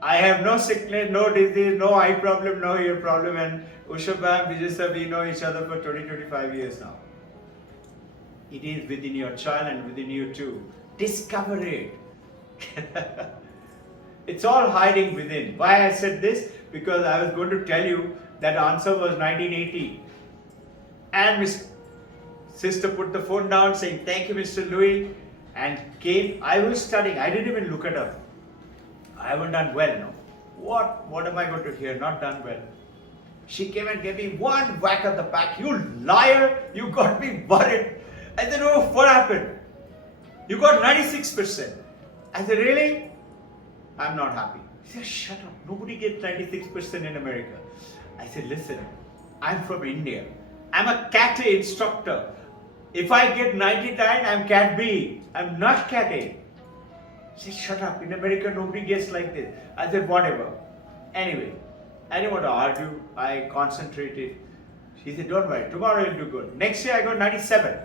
I have no sickness, no disease, no eye problem, no ear problem, and Usha ma'am, Vijay sir, we know each other for 20-25 years now. It is within your child and within you too. Discover it. It's all hiding within. Why I said this? Because I was going to tell you that answer was 1980. And Miss Sister put the phone down saying, thank you, Mr. Louis, and came. I was studying. I didn't even look at her. I haven't done well, no. What am I going to hear? Not done well. She came and gave me one whack at the back. You liar! You got me worried. I said, oh, what happened? You got 96%. I said, really? I'm not happy. She said, shut up. Nobody gets 96% in America. I said, listen, I'm from India. I'm a Cat A instructor. If I get 99, I'm Cat B. I'm not Cat A. She said, shut up. In America, nobody gets like this. I said, whatever. Anyway, I didn't want to argue. I concentrated. She said, don't worry. Tomorrow you'll do good. Next year, I got 97.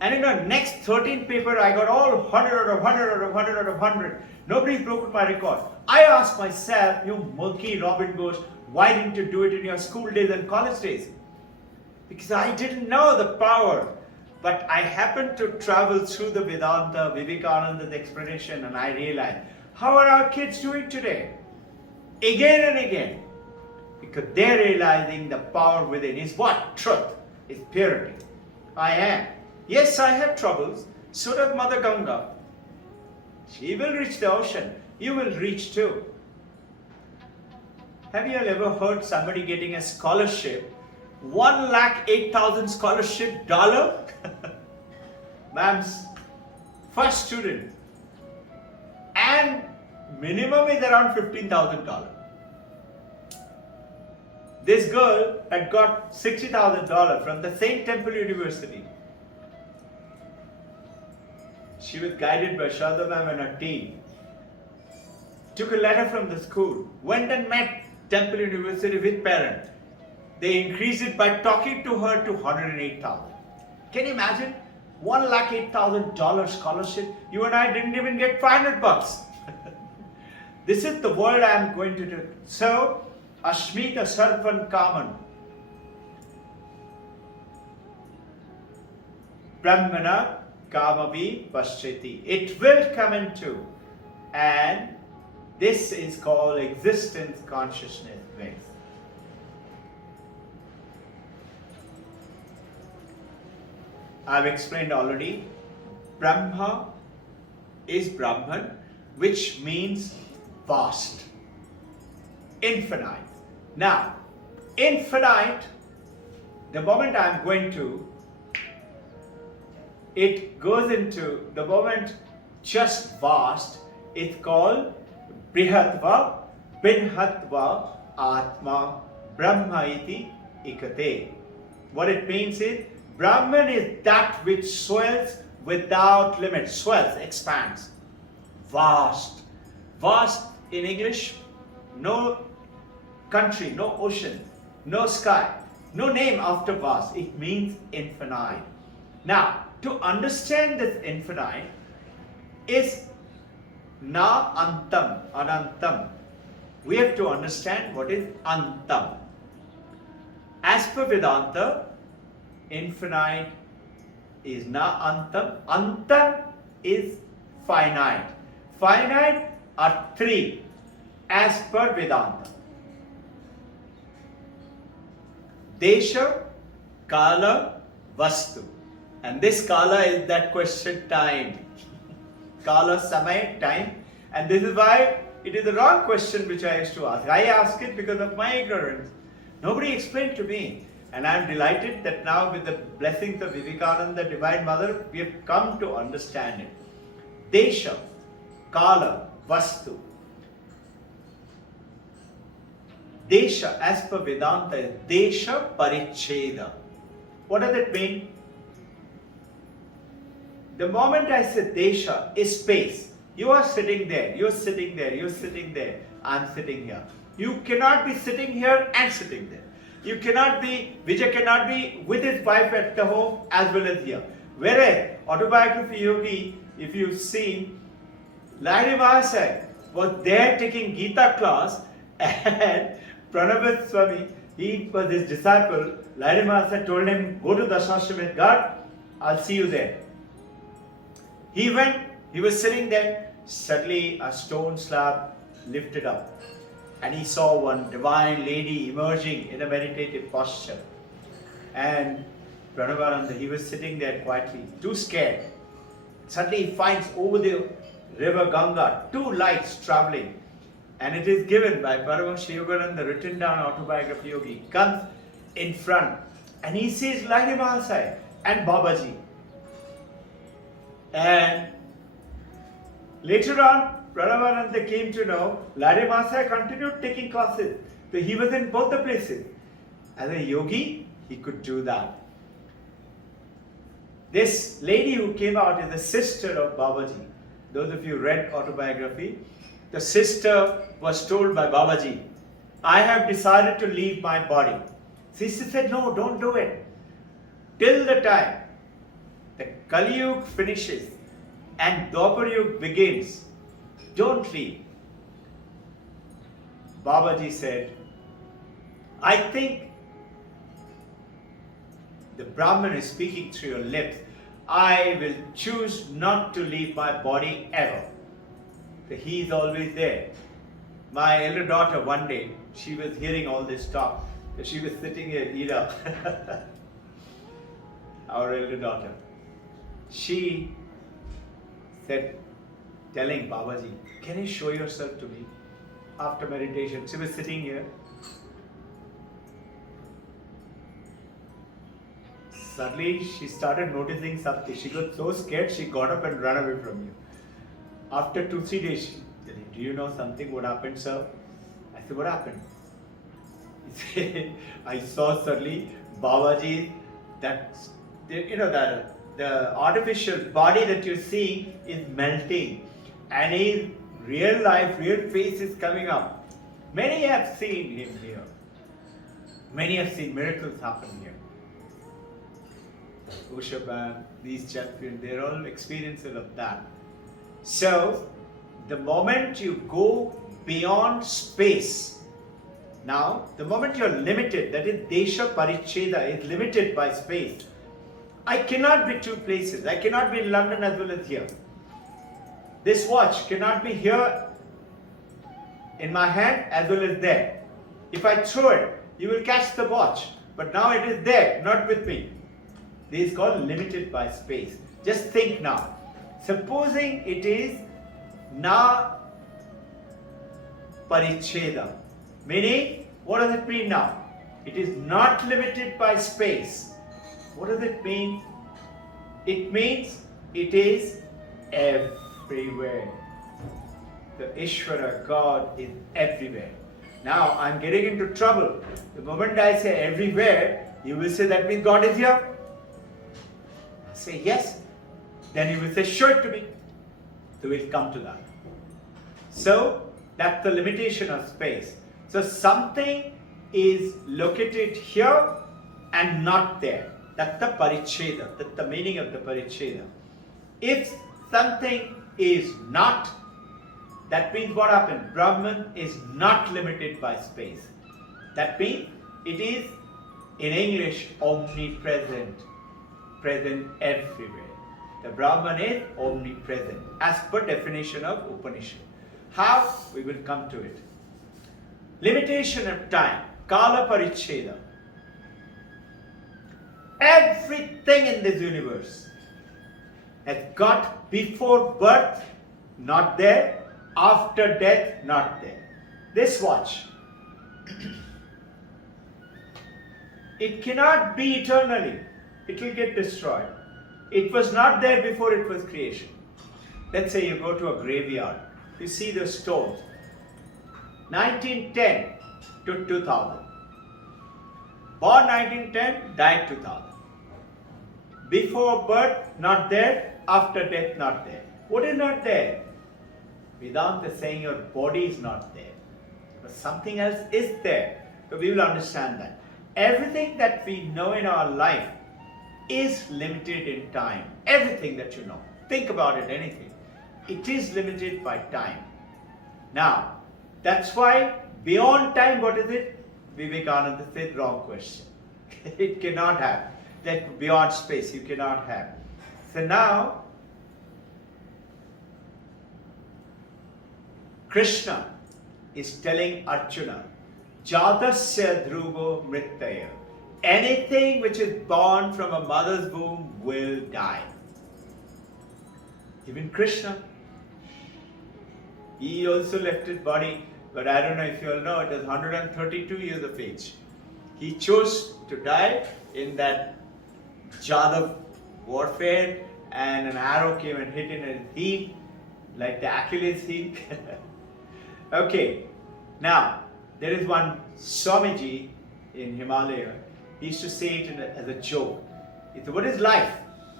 And in the next 13 paper, I got all 100 out of 100 out of 100 out of 100. Nobody's broken my record. I asked myself, you monkey Robbin Ghosh, why didn't you do it in your school days and college days? Because I didn't know the power. But I happened to travel through the Vedanta, Vivekananda's explanation, and I realized, how are our kids doing today? Again and again. Because they're realizing the power within is what? Truth. Is purity. I am. Yes, I have troubles. So does Mother Ganga. She will reach the ocean. You will reach too. Have you all ever heard somebody getting a scholarship? 1,08,000 scholarship dollar? Ma'am's first student. And minimum is around $15,000. This girl had got $60,000 from the same Temple University. She was guided by Shada ma'am and her team. Took a letter from the school, went and met Temple University with parents. They increased it by talking to her to 108,000. Can you imagine? $1,08,000 scholarship. You and I didn't even get $500. This is the world I am going to do. So, Ashmita Sarpan Kaman. Brahmana Kamabi Paschati. It will come into. And this is called existence consciousness base. I've explained already. Brahma is Brahman, which means vast, infinite. Now, infinite, the moment I'm going to, it goes into, the moment just vast, it's called Brihatva, Binhatva, Atma, Brahma iti ikate. What it means is, Brahman is that which swells without limit, swells, expands. Vast. Vast in English, no country, no ocean, no sky, no name after vast. It means infinite. Now, to understand this infinite is na antam, anantam. We have to understand what is antam. As per Vedanta, infinite is na antam. Antam is finite. Finite are three as per Vedanta. Desha, Kala, Vastu. And this Kala is that question time. Kala, Samay, time. And this is why it is the wrong question which I used to ask. I ask it because of my ignorance. Nobody explained to me. And I am delighted that now with the blessings of Vivekananda, Divine Mother, we have come to understand it. Desha, Kala, Vastu. Desha, as per Vedanta, is Desha Paricheda. What does it mean? The moment I say Desha is space. You are sitting there, you're sitting there, you're sitting there, I'm sitting here. You cannot be sitting here and sitting there. You cannot be, Vijay cannot be with his wife at the home as well as here. Whereas, autobiography yogi, if you see, Lahiri Mahasaya was there taking Gita class and Pranabhat Swami, he was his disciple. Lahiri Mahasaya told him, go to Dashashramit Ghat, I'll see you there. He went, he was sitting there, suddenly a stone slab lifted up and he saw one divine lady emerging in a meditative posture. And Pranavananda, he was sitting there quietly, too scared. Suddenly he finds over the river Ganga two lights traveling, and it is given by Paramahansa Yogananda, written down autobiography yogi, comes in front and he sees Lahiri Mahasaya and Babaji. And later on, Pranavananda came to know Lahiri Mahasaya continued taking classes. So he was in both the places. As a yogi, he could do that. This lady who came out is the sister of Babaji. Those of you who read autobiography, the sister was told by Babaji, I have decided to leave my body. Sister said, no, don't do it. Till the time the Kali Yuga finishes and Dwapar Yuga begins, don't leave. Babaji said, I think the Brahman is speaking through your lips. I will choose not to leave my body ever. So he is always there. My elder daughter, one day, she was hearing all this talk. So she was sitting here, Ira, our elder daughter. She said, telling Babaji, can you show yourself to me after meditation? She was sitting here. Suddenly she started noticing something. She got so scared she got up and ran away from you. After 2-3 days, she said, do you know something? What happened, sir? I said, what happened? He said, I saw suddenly Babaji, that, you know, the artificial body that you see is melting and his real life, real face is coming up. Many have seen him here. Many have seen miracles happen here. Ushaban, these champions, they're all experiences of that. So, the moment you go beyond space, now, the moment you're limited, that is Desha Paricheda, is limited by space. I cannot be two places. I cannot be in London as well as here. This watch cannot be here in my hand as well as there. If I throw it, you will catch the watch. But now it is there, not with me. This is called limited by space. Just think now. Supposing it is na paricheda, meaning, what does it mean now? It is not limited by space. What does it mean? It means it is everywhere. The Ishvara, God, is everywhere. Now, I am getting into trouble. The moment I say everywhere, you will say that means God is here. I say yes. Then you will say, show it to me. So we'll come to that. So, that's the limitation of space. So, something is located here and not there. That's the paricheda. That's the meaning of the paricheda. If something is not, that means what happened? Brahman is not limited by space. That means it is, in English, omnipresent. Present everywhere. The Brahman is omnipresent as per definition of Upanishad. How? We will come to it. Limitation of time. Kala paricheda. Everything in this universe has got before birth, not there, after death, not there. This watch. It cannot be eternally. It will get destroyed. It was not there before it was creation. Let's say you go to a graveyard. You see the stones. 1910 to 2000. Born 1910, died 2000. Before birth, not there. After death, not there. What is not there? Vedanta is saying your body is not there. But something else is there. So we will understand that. Everything that we know in our life is limited in time. Everything that you know. Think about it, anything. It is limited by time. Now, that's why beyond time, what is it? Vivekananda said, wrong question. It cannot have. Like beyond space, you cannot have. So now, Krishna is telling Arjuna, Jatasya dhruvo mrittaya. Anything which is born from a mother's womb will die. Even Krishna, he also left his body, but I don't know if you all know, it was 132 years of age. He chose to die in that Jadav warfare, and an arrow came and hit in his heel, like the Achilles heel. Okay, now there is one Swamiji in Himalaya. He used to say it as a joke. He said, what is life?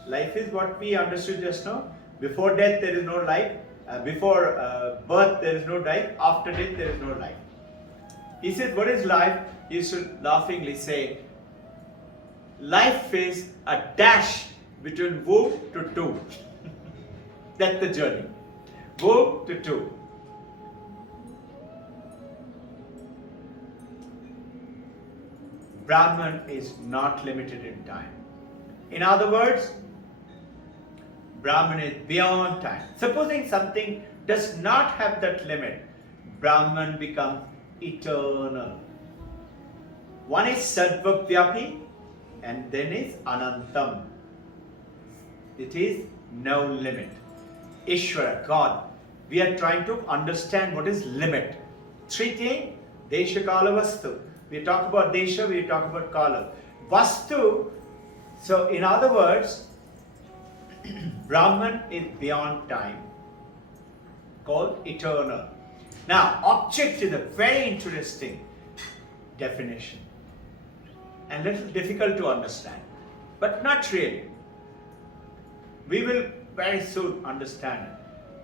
Life is what we understood just now. Before death there is no life. Before birth there is no life. After death there is no life. He said, what is life? He used to laughingly say, life is a dash between womb to tomb. That's the journey. Womb to tomb. Brahman is not limited in time. In other words, Brahman is beyond time. Supposing something does not have that limit, Brahman becomes eternal. One is Sarvavyapi and then is Anantam. It is no limit. Ishvara, God. We are trying to understand what is limit. Three things, Desha, Kala, Vastu. We talk about Desha, we talk about Kala. Vastu, so in other words, Brahman is beyond time, called eternal. Now, object is a very interesting definition and little difficult to understand, but not really. We will very soon understand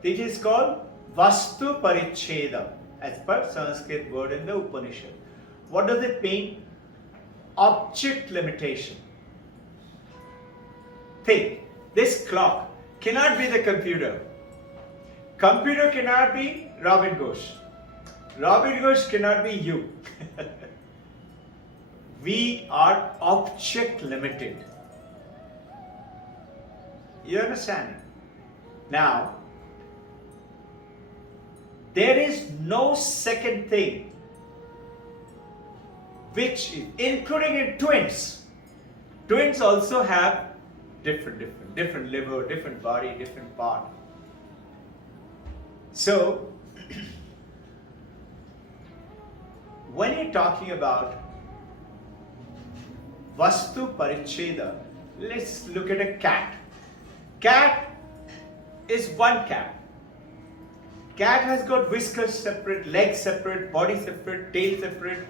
it. It is called Vastu Paricheda, as per Sanskrit word in the Upanishad. What does it mean? Object limitation. Think, this clock cannot be the computer. Computer cannot be Robbin Ghosh. Robbin Ghosh cannot be you. We are object limited. You understand? Now, there is no second thing which is, including in twins. Twins also have different liver, different body, different part. So, when you're talking about Vastu Paricheda, let's look at a cat. Cat is one cat. Cat has got whiskers separate, legs separate, body separate, tail separate,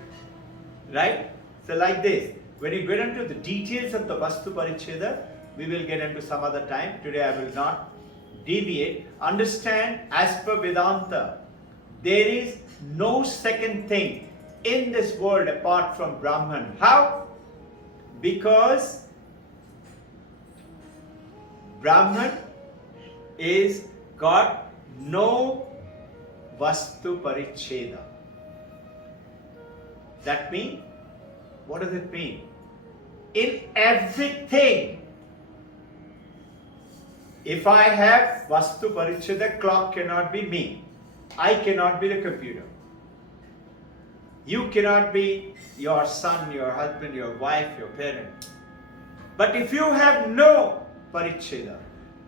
right? So like this. When you get into the details of the Vastu Paricheda, we will get into some other time. Today I will not deviate. Understand, as per Vedanta, there is no second thing in this world apart from Brahman. How? Because Brahman is got no Vastu Paricheda. That means, what does it mean? In everything, if I have Vastu Paricheda, clock cannot be me. I cannot be the computer. You cannot be your son, your husband, your wife, your parent. But if you have no paricheda,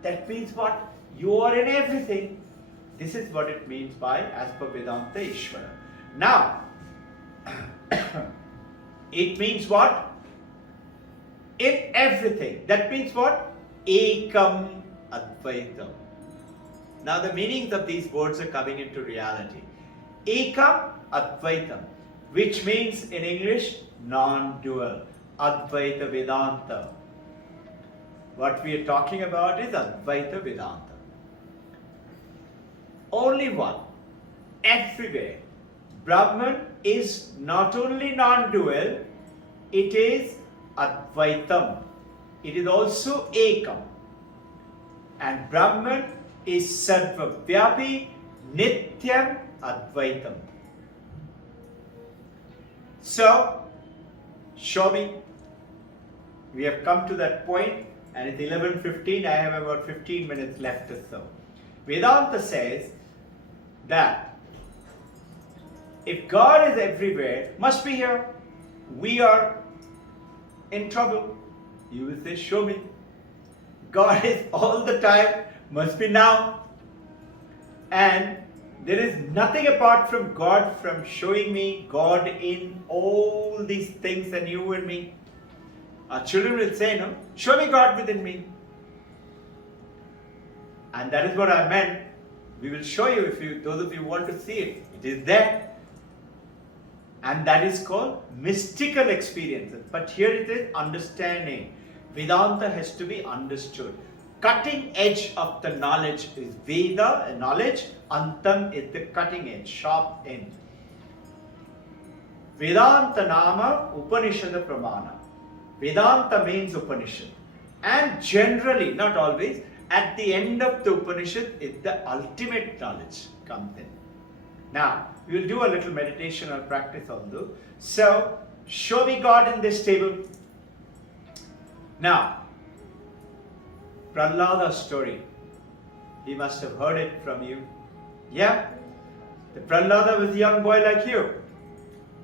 that means what? You are in everything. This is what it means by, as per Vedanta, Ishvara. Now, it means what? In everything. That means what? Ekam Advaitam. Now the meanings of these words are coming into reality. Ekam Advaitam, which means in English, non-dual. Advaita Vedanta. What we are talking about is Advaita Vedanta. Only one. Everywhere. Brahman is not only non-dual, it is Advaitam. It is also Ekam. And Brahman is Sarvavyapi Nityam Advaitam. So, show me. We have come to that point, and it's 11:15. I have about 15 minutes left or so. Vedanta says that if God is everywhere, must be here. We are in trouble. You will say, show me. God is all the time, must be now. And there is nothing apart from God from showing me God in all these things and you and me. Our children will say, no, show me God within me. And that is what I meant. We will show you if you, those of you want to see it. It is there. And that is called mystical experiences. But here it is understanding. Vedanta has to be understood. Cutting edge of the knowledge is Veda, knowledge. Antam is the cutting edge, sharp end. Vedanta Nama Upanishada Pramana. Vedanta means Upanishad. And generally, not always, at the end of the Upanishad is the ultimate knowledge comes in. Now, we will do a little meditation or practice although. So, show me God in this table. Now, Prahlada's story. He must have heard it from you. Yeah? The Prahlada was a young boy like you.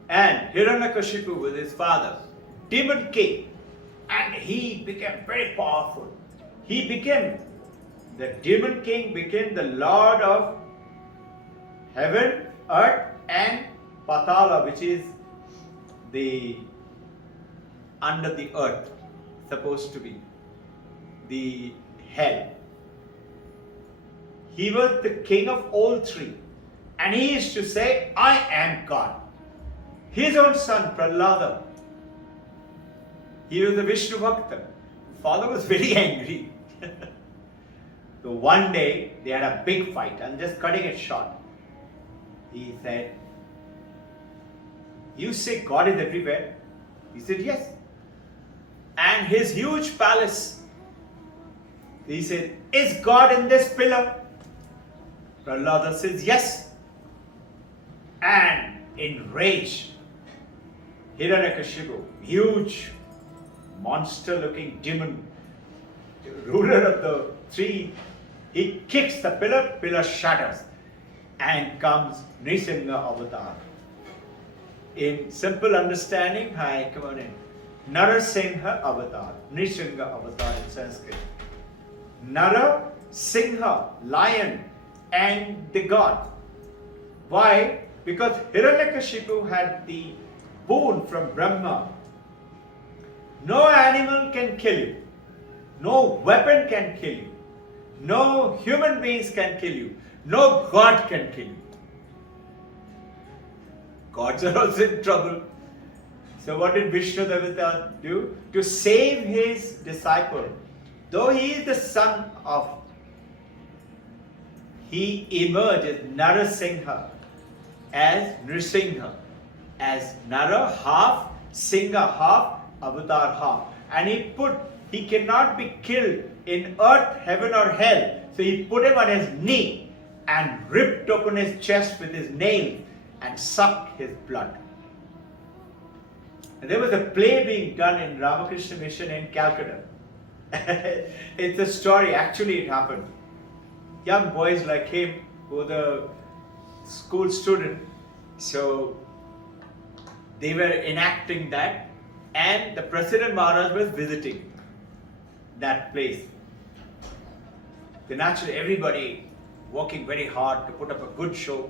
And Hiranyakashipu was his father. Demon king. And he became very powerful. He became, the demon king became the lord of heaven, earth and Patala, which is the under the earth, supposed to be the hell. He was the king of all three. And he used to say, I am God. His own son, Prahlada, he was a Vishnu Bhakta. His father was very angry. So one day, they had a big fight. I'm just cutting it short. He said, you say God is everywhere? He said, yes. And his huge palace, he said, is God in this pillar? Prahlada says, yes. And in rage, Hiranyakashipu, huge, monster-looking demon, ruler of the three, he kicks the pillar, pillar shatters, and comes Nrisingha avatar. In simple understanding, hi, come on in. Narasingha avatar, Nrisingha avatar in Sanskrit. Nara, Singha, lion, and the god. Why? Because Hiranyakashipu had the boon from Brahma. No animal can kill you. No weapon can kill you. No human beings can kill you. No God can kill you. Gods are also in trouble. So what did Vishnu Devata do? To save his disciple, though he is the son of, he emerged as Narasingha, as Nrisingha, as Nara half, Singha half, Avatar half. And he cannot be killed in earth, heaven or hell. So he put him on his knee and ripped open his chest with his nail and sucked his blood. And there was a play being done in Ramakrishna Mission in Calcutta. It's a story, actually it happened. Young boys like him, who were the school student, so they were enacting that, and the President Maharaj was visiting. that place. Then naturally everybody working very hard to put up a good show.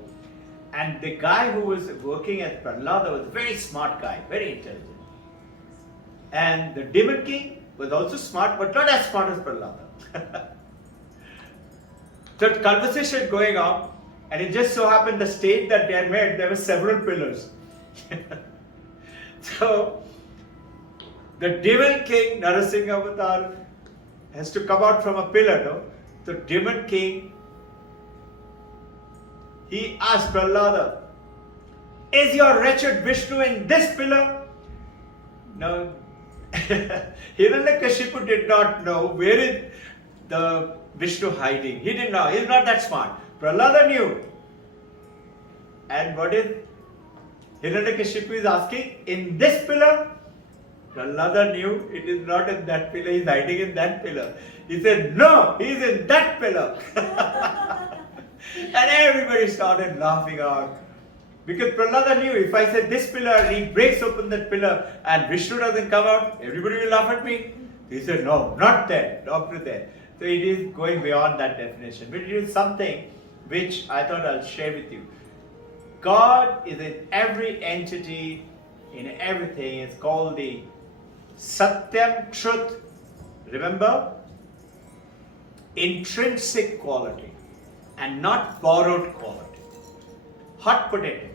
And the guy who was working as Prahlada was a very smart guy, very intelligent. And the demon king was also smart, but not as smart as Prahlada. So conversation going on, and it just so happened the stage that they had made, there were several pillars. So the demon king, Narasingha Avatar, has to come out from a pillar, no? So demon king, he asked Prahlada, is your wretched Vishnu in this pillar? No. Hiranyakashipu did not know where is the Vishnu hiding. He didn't know. He's not that smart. Prahlada knew. And what is Hiranyakashipu is asking? In this pillar? Prahlada knew it is not in that pillar. He's hiding in that pillar. He said, no, he's in that pillar. And everybody started laughing out. Because Prahlada knew if I said this pillar and he breaks open that pillar and Vishnu doesn't come out, everybody will laugh at me. He said, no, not there, not there. So it is going beyond that definition. But it is something which I thought I'll share with you. God is in every entity, in everything. It's called the Satyam, truth. Remember? Intrinsic quality and not borrowed quality. Hot potato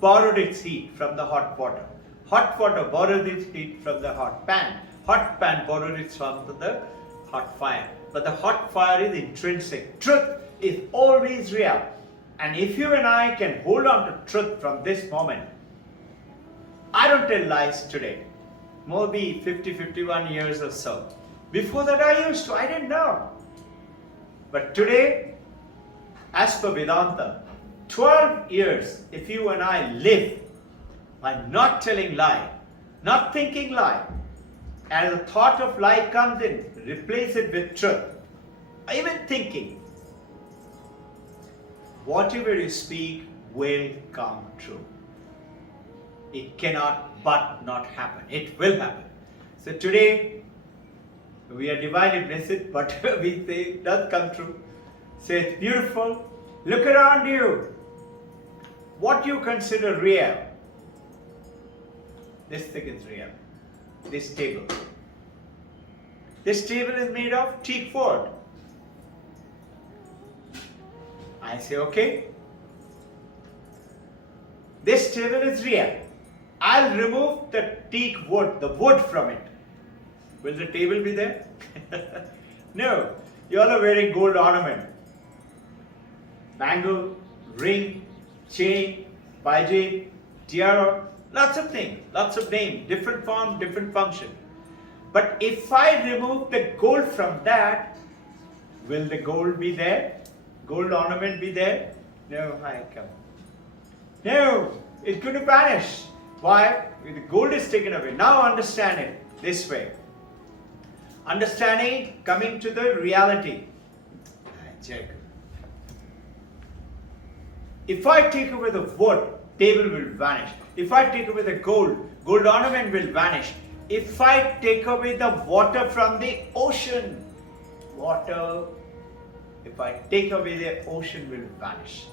borrowed its heat from the hot water. Hot water borrowed its heat from the hot pan. Hot pan borrowed its from the hot fire. But the hot fire is intrinsic. Truth is always real. And if you and I can hold on to truth from this moment, I don't tell lies today. Maybe 50, 51 years or so. Before that I used to, I didn't know. But today, as per Vedanta, 12 years, if you and I live by not telling lie, not thinking lie, and the thought of lie comes in, replace it with truth. Even thinking, whatever you speak will come true. It cannot but not happen. It will happen. So today, we are divinely blessed, but we say it does come true. Say it's beautiful. Look around you. What you consider real, this thing is real. This table. This table is made of teak wood. I say, okay. This table is real. I'll remove the teak wood, the wood from it. Will the table be there? No. You all are wearing gold ornament. Bangle, ring, chain, paijit, tiara, lots of things, lots of names, different form, different function. But if I remove the gold from that, will the gold be there? Gold ornament be there? No, I come. No, it's going to vanish. Why? The gold is taken away. Now understand it this way. Understanding coming to the reality. Check. If I take away the wood, table will vanish. If I take away the gold, gold ornament will vanish. If I take away the water from the ocean, water, if I take away the ocean will vanish.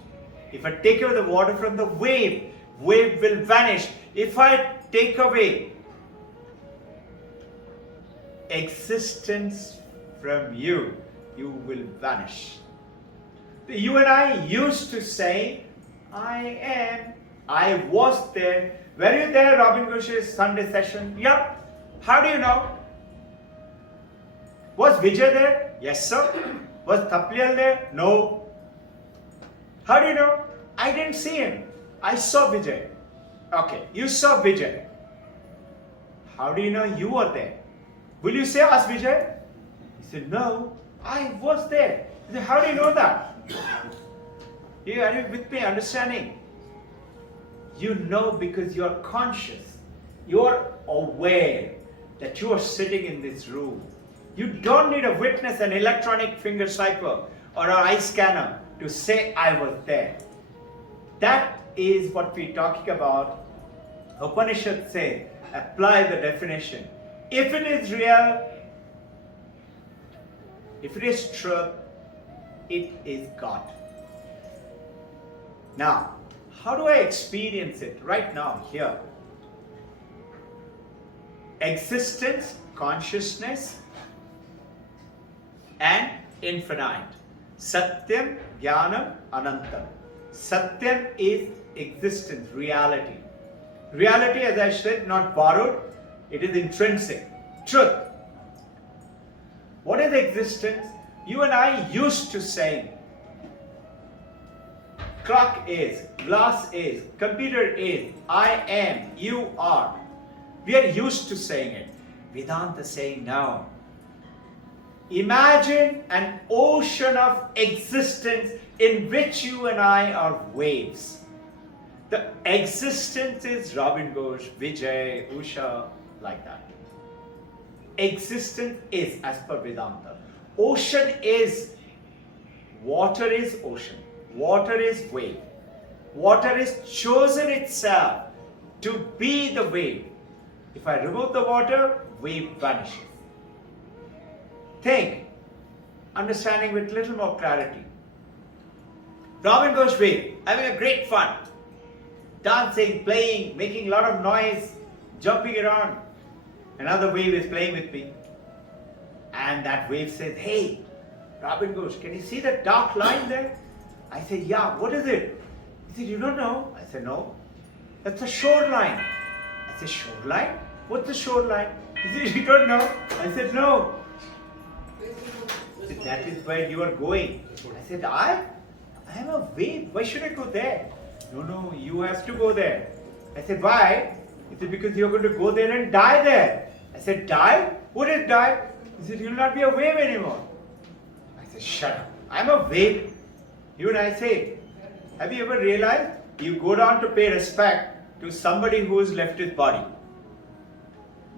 If I take away the water from the wave, wave will vanish. If I take away existence from you, you will vanish. You and I used to say, I am, I was there. Were you there, Robbin Ghosh's Sunday session? Yeah. How do you know? Was Vijay there? Yes, sir. Was Tapliyal there? No. How do you know? I didn't see him. I saw Vijay. Okay, you saw Vijay. How do you know you were there? Will you say, ask Vijay? He said, no, I was there. He said, how do you know that? Are you with me, understanding? You know because you are conscious. You are aware that you are sitting in this room. You don't need a witness, an electronic finger swiper or an eye scanner to say I was there. That is what we're talking about. Upanishad says, apply the definition. If it is real, If it is truth, it is God. Now, how do I experience it right now, here? Existence, consciousness, and infinite. Satyam, Jnanam, Anantam. Satyam is existence, reality. Reality, as I said, not borrowed, it is intrinsic. Truth. What is existence? You and I used to saying, clock is, glass is, computer is, I am, you are. We are used to saying it. Vedanta is saying now, imagine an ocean of existence in which you and I are waves. The existence is Robbin Ghosh, Vijay, Usha, like that. Existence is, as per Vedanta. Ocean is, water is ocean. Water is wave. Water is chosen itself to be the wave. If I remove the water, wave vanishes. Think, understanding with little more clarity. Robbin Ghosh wave, having a great fun. Dancing, playing, making a lot of noise, jumping around. Another wave is playing with me. And that wave says, hey, Robbin Ghosh, can you see the dark line there? I said, yeah, what is it? He said, you don't know? I said, no. That's a shoreline. I said, shoreline? What's the shoreline? He said, you don't know? I said, no. He said, that is where you are going. I said, I am a wave. Why should I go there? No, you have to go there. I said, why? He said, because you're going to go there and die there. I said, die? What is die? He said, you'll not be a wave anymore. I said, shut up. I'm a wave. You and I say, have you ever realized you go down to pay respect to somebody who has left his body?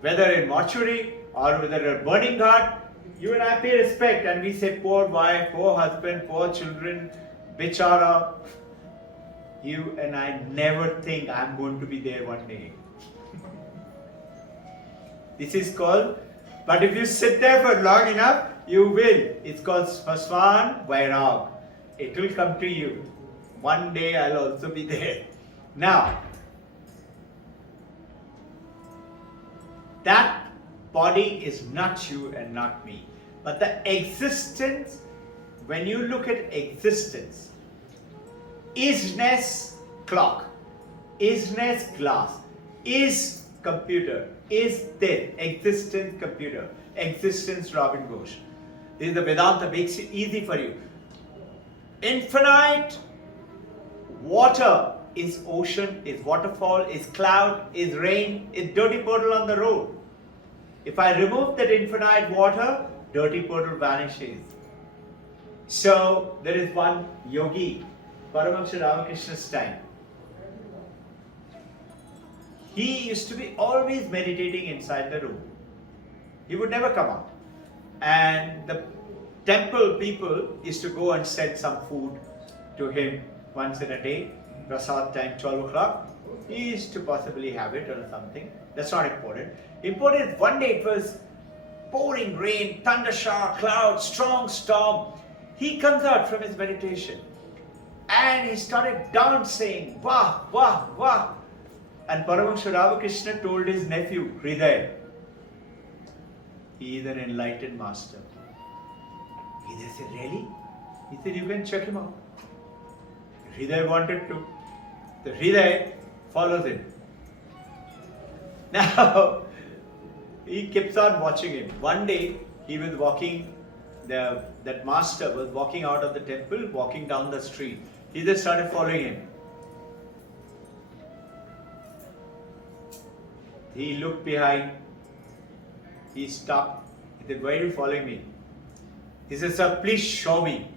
Whether in mortuary or whether a burning ghat, you and I pay respect and we say, poor wife, poor husband, poor children, bichara. You and I never think I'm going to be there one day. This is called, but if you sit there for long enough, you will. It's called Svasvan Vairag. It will come to you. One day I'll also be there. Now, that body is not you and not me. But the existence, when you look at existence, isness clock, isness glass, is computer, is this, existence computer, existence Robbin Ghosh. This is the Vedanta, makes it easy for you. Infinite water is ocean, is waterfall, is cloud, is rain, is dirty puddle on the road. If I remove that infinite water, dirty puddle vanishes. So there is one yogi, Paramahansa Ramakrishna's time. He used to be always meditating inside the room. He would never come out. And the temple people used to go and send some food to him once in a day. Prasad time, 12 o'clock. He used to possibly have it or something. That's not important. Important is one day it was pouring rain, thunder shower, cloud, strong storm. He comes out from his meditation and he started dancing. Wah, wah, wah. And Paramahansa Ramakrishna told his nephew, Hriday, he is an enlightened master. Hriday said, really? He said, you can check him out. Hriday wanted to. So Hriday follows him. Now, he keeps on watching him. One day, he was walking, that master was walking out of the temple, walking down the street. He just started following him. He looked behind. He stopped. He said, why are you following me? He said, sir, please show me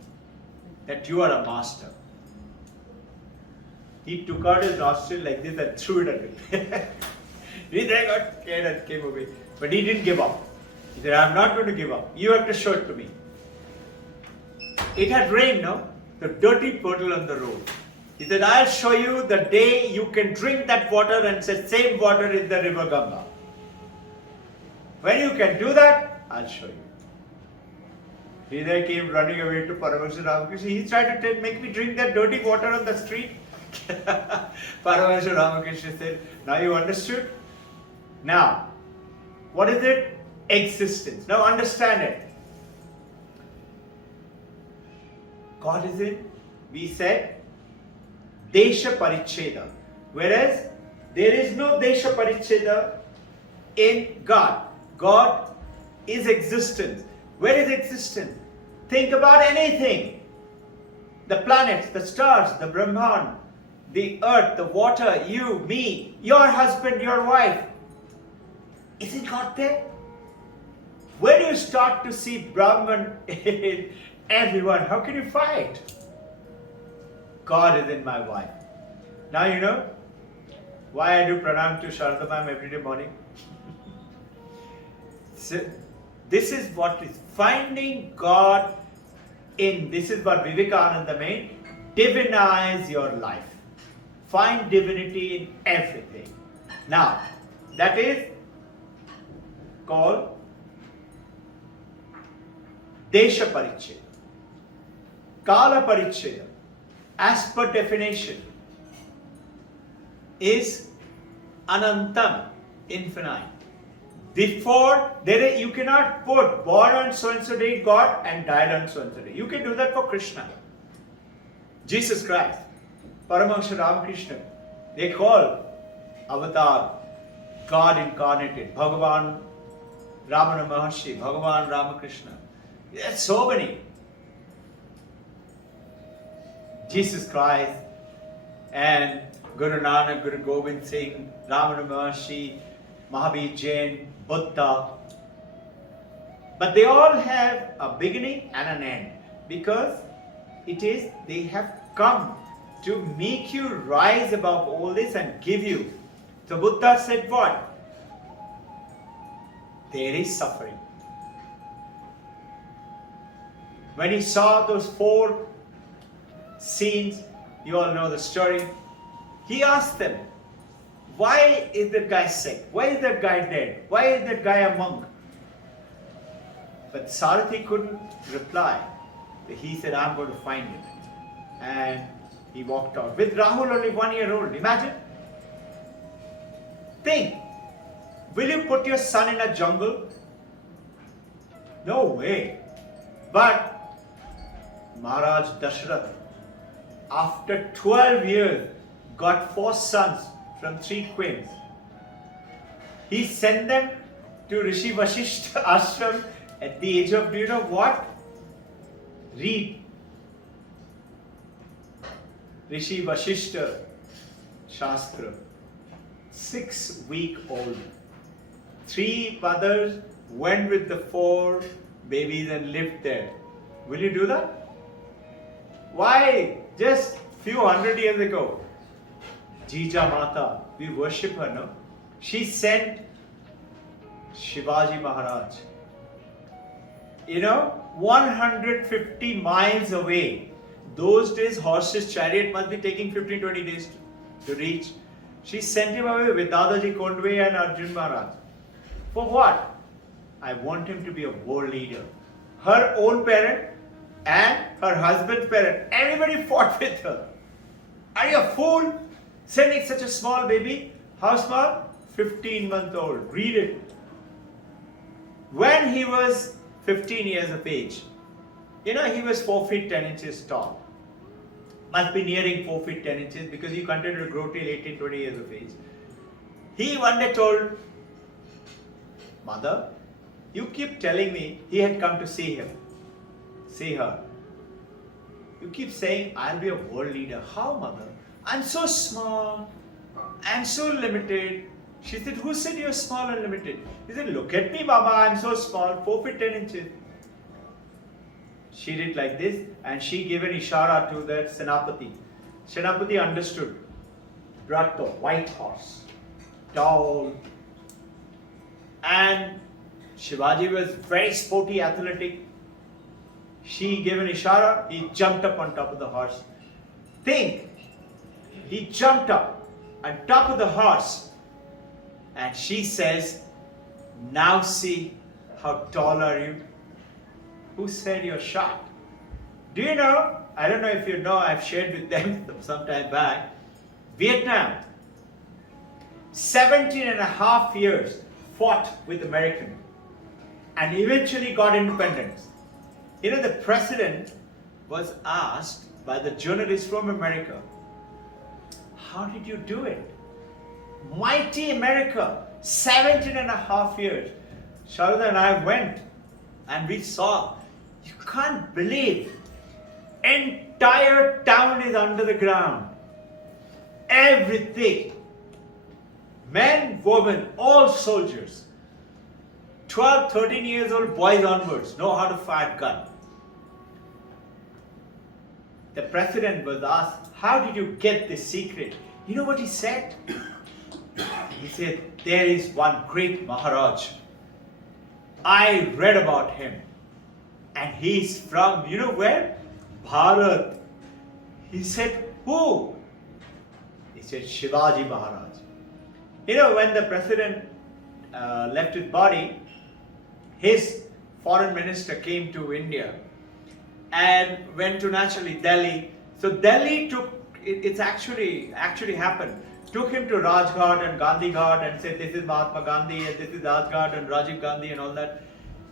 that you are a master. He took out his nostril like this and threw it at him. He then got scared and came away. But he didn't give up. He said, I'm not going to give up. You have to show it to me. It had rained, no? The dirty puddle on the road. He said, I'll show you the day you can drink that water and say, same water is the river Ganga. When you can do that, I'll show you. He there came running away to Paramahansa Ramakrishna. He tried to make me drink that dirty water on the street. Paramahansa Ramakrishna said, now you understood? Now, what is it? Existence. Now understand it. God is in, we said, Desha Paricheda. Whereas, there is no Desha Paricheda in God. God is existence. Where is existence? Think about anything. The planets, the stars, the Brahman, the earth, the water, you, me, your husband, your wife. Isn't God there? When you start to see Brahman in everyone, how can you fight? God is in my wife. Now you know why I do pranam to Sharda Ma'am every day morning. So, this is what is finding God in. This is what Vivekananda meant. Divinize your life. Find divinity in everything. Now, that is called Desha Paricheda. Kala Paricheda, as per definition, is Anantam, infinite. Before, you cannot put born on so and so day God and died on so and so day. You can do that for Krishna. Jesus Christ, Paramahansa Ramakrishna, they call Avatar, God incarnated, Bhagavan Ramana Maharshi, Bhagavan Ramakrishna. There are so many. Jesus Christ and Guru Nanak, Guru Gobind Singh, Ramana Maharshi, Mahavir Jain, Buddha. But they all have a beginning and an end, because they have come to make you rise above all this and give you. So Buddha said what? There is suffering. When he saw those 4 scenes, you all know the story, he asked them, why is that guy sick? Why is that guy dead? Why is that guy a monk? But Sarathi couldn't reply. He said, I'm going to find it. And he walked out. With Rahul only 1 year old. Imagine. Think. Will you put your son in a jungle? No way. But Maharaj Dashrath, after 12 years, got 4 sons from 3 queens. He sent them to Rishi Vashishta ashram at the age of, do you know what? Read. Rishi Vashishta Shastra. 6-week-old. 3 mothers went with the 4 babies and lived there. Will you do that? Why? Just few hundred years ago, Jija Mata, we worship her, no? She sent Shivaji Maharaj, 150 miles away. Those days, horses, chariot must be taking 15-20 days to reach. She sent him away with Dadaji Kondwe and Arjun Maharaj. For what? I want him to be a world leader. Her own parent and her husband's parent, everybody fought with her. Are you a fool? Sending such a small baby. How small? 15-month-old. Read it. When he was 15 years of age, he was 4 feet 10 inches tall. Must be nearing 4 feet 10 inches, because he continued to grow till 18-20 years of age. He one day told mother, you keep telling me he had come to see her. You keep saying, I'll be a world leader. How, mother? I'm so small. I'm so limited. She said, who said you're small and limited? He said, look at me, mama. I'm so small. 4 feet 10 inches. She did like this, and she gave an ishara to that Senapati. Senapati understood. Brought the white horse. Tall. And Shivaji was very sporty, athletic. She gave an ishara, he jumped up on top of the horse. Think, he jumped up on top of the horse, and she says, now see how tall are you? who said you're shocked. Do you know, I don't know if you know, I've shared with them some time back, Vietnam, 17 and a half years fought with American and eventually got independence. You know, the president was asked by the journalist from America, how did you do it? Mighty America, 17 and a half years. Sharada and I went and we saw, you can't believe, entire town is under the ground. Everything. Men, women, all soldiers. 12, 13 years old boys onwards know how to fire gun. The president was asked, how did you get this secret? You know what he said? He said, there is one great Maharaj. I read about him. And he's from, you know where? Bharat. He said, who? He said, Shivaji Maharaj. You know, when the president left his body, his foreign minister came to India and went to naturally Delhi. So Delhi took, it's actually happened, took him to Rajghat and Gandhi Ghat and said, this is Mahatma Gandhi and this is Rajghat and Rajiv Gandhi and all that.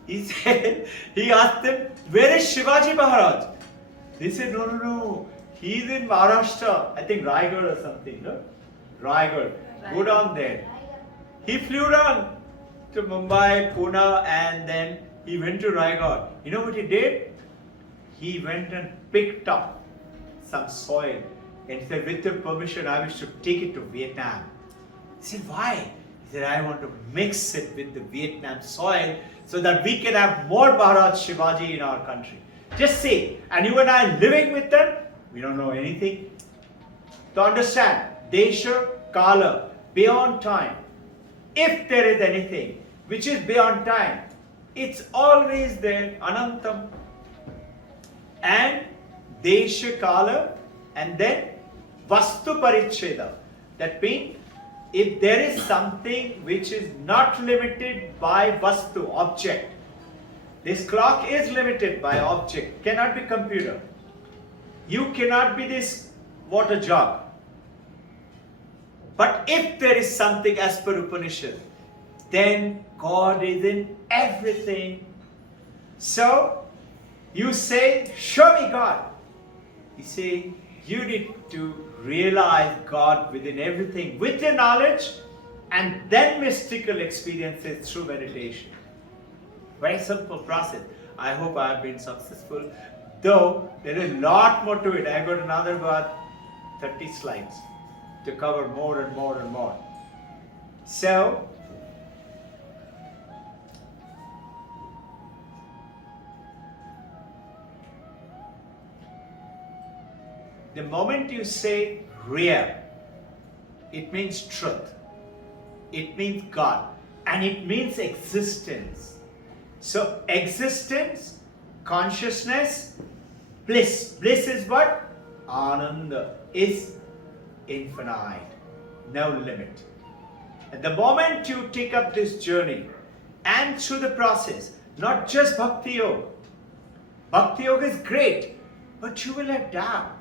He said, he asked them, where is Shivaji Maharaj? They said, no, he's in Maharashtra, I think Raigad or something, no? Raigad. Go down there. He flew down to Mumbai, Pune, and then he went to Raigad. You know what he did? He went and picked up some soil and said, with your permission, I wish to take it to Vietnam. He said, why? He said, I want to mix it with the Vietnam soil so that we can have more Maharaj Shivaji in our country. Just see, and you and I living with them, we don't know anything. To understand, Desha, Kala, beyond time. If there is anything which is beyond time, it's always there, Anantam. And Desha, Kala, and then Vastu Paricheda. That means, if there is something which is not limited by Vastu, object. This clock is limited by object, cannot be computer. You cannot be this water jug. But if there is something as per Upanishad, then God is in everything. So, you say, show me God. You say, you need to realize God within everything, with your knowledge, and then mystical experiences through meditation. Very simple process. I hope I have been successful. Though, there is a lot more to it. I got another about 30 slides to cover more and more and more. So, the moment you say real, it means truth, it means God, and it means existence. So existence, consciousness, bliss. Bliss is what? Ananda is infinite, no limit. At the moment you take up this journey and through the process, not just Bhakti Yoga. Bhakti Yoga is great, but you will have doubt.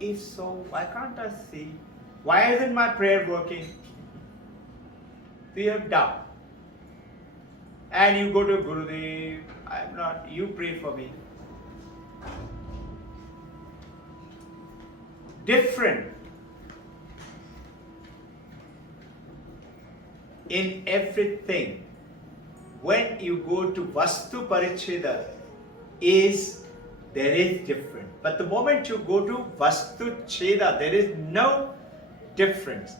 If so, why can't I see? Why isn't my prayer working? We have doubt. And you go to Gurudev, I'm not, you pray for me. Different. In everything, when you go to Vastu Paricheda, there is difference. But the moment you go to Vastu Cheda, there is no difference.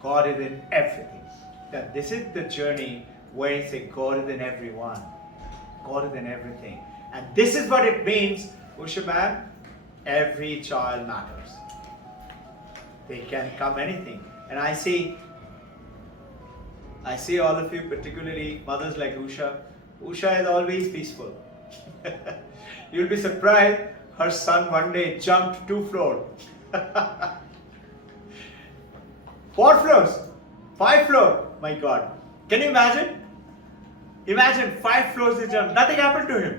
God is in everything. Now, this is the journey where you say God is in everyone. God is in everything. And this is what it means, Usha ma'am, every child matters. They can come anything. And I see all of you, particularly mothers like Usha. Usha is always peaceful. You'll be surprised, her son one day jumped 2 floors. 4 floors, 5 floors, my God. Can you imagine? Imagine 5 floors is down. Nothing happened to him.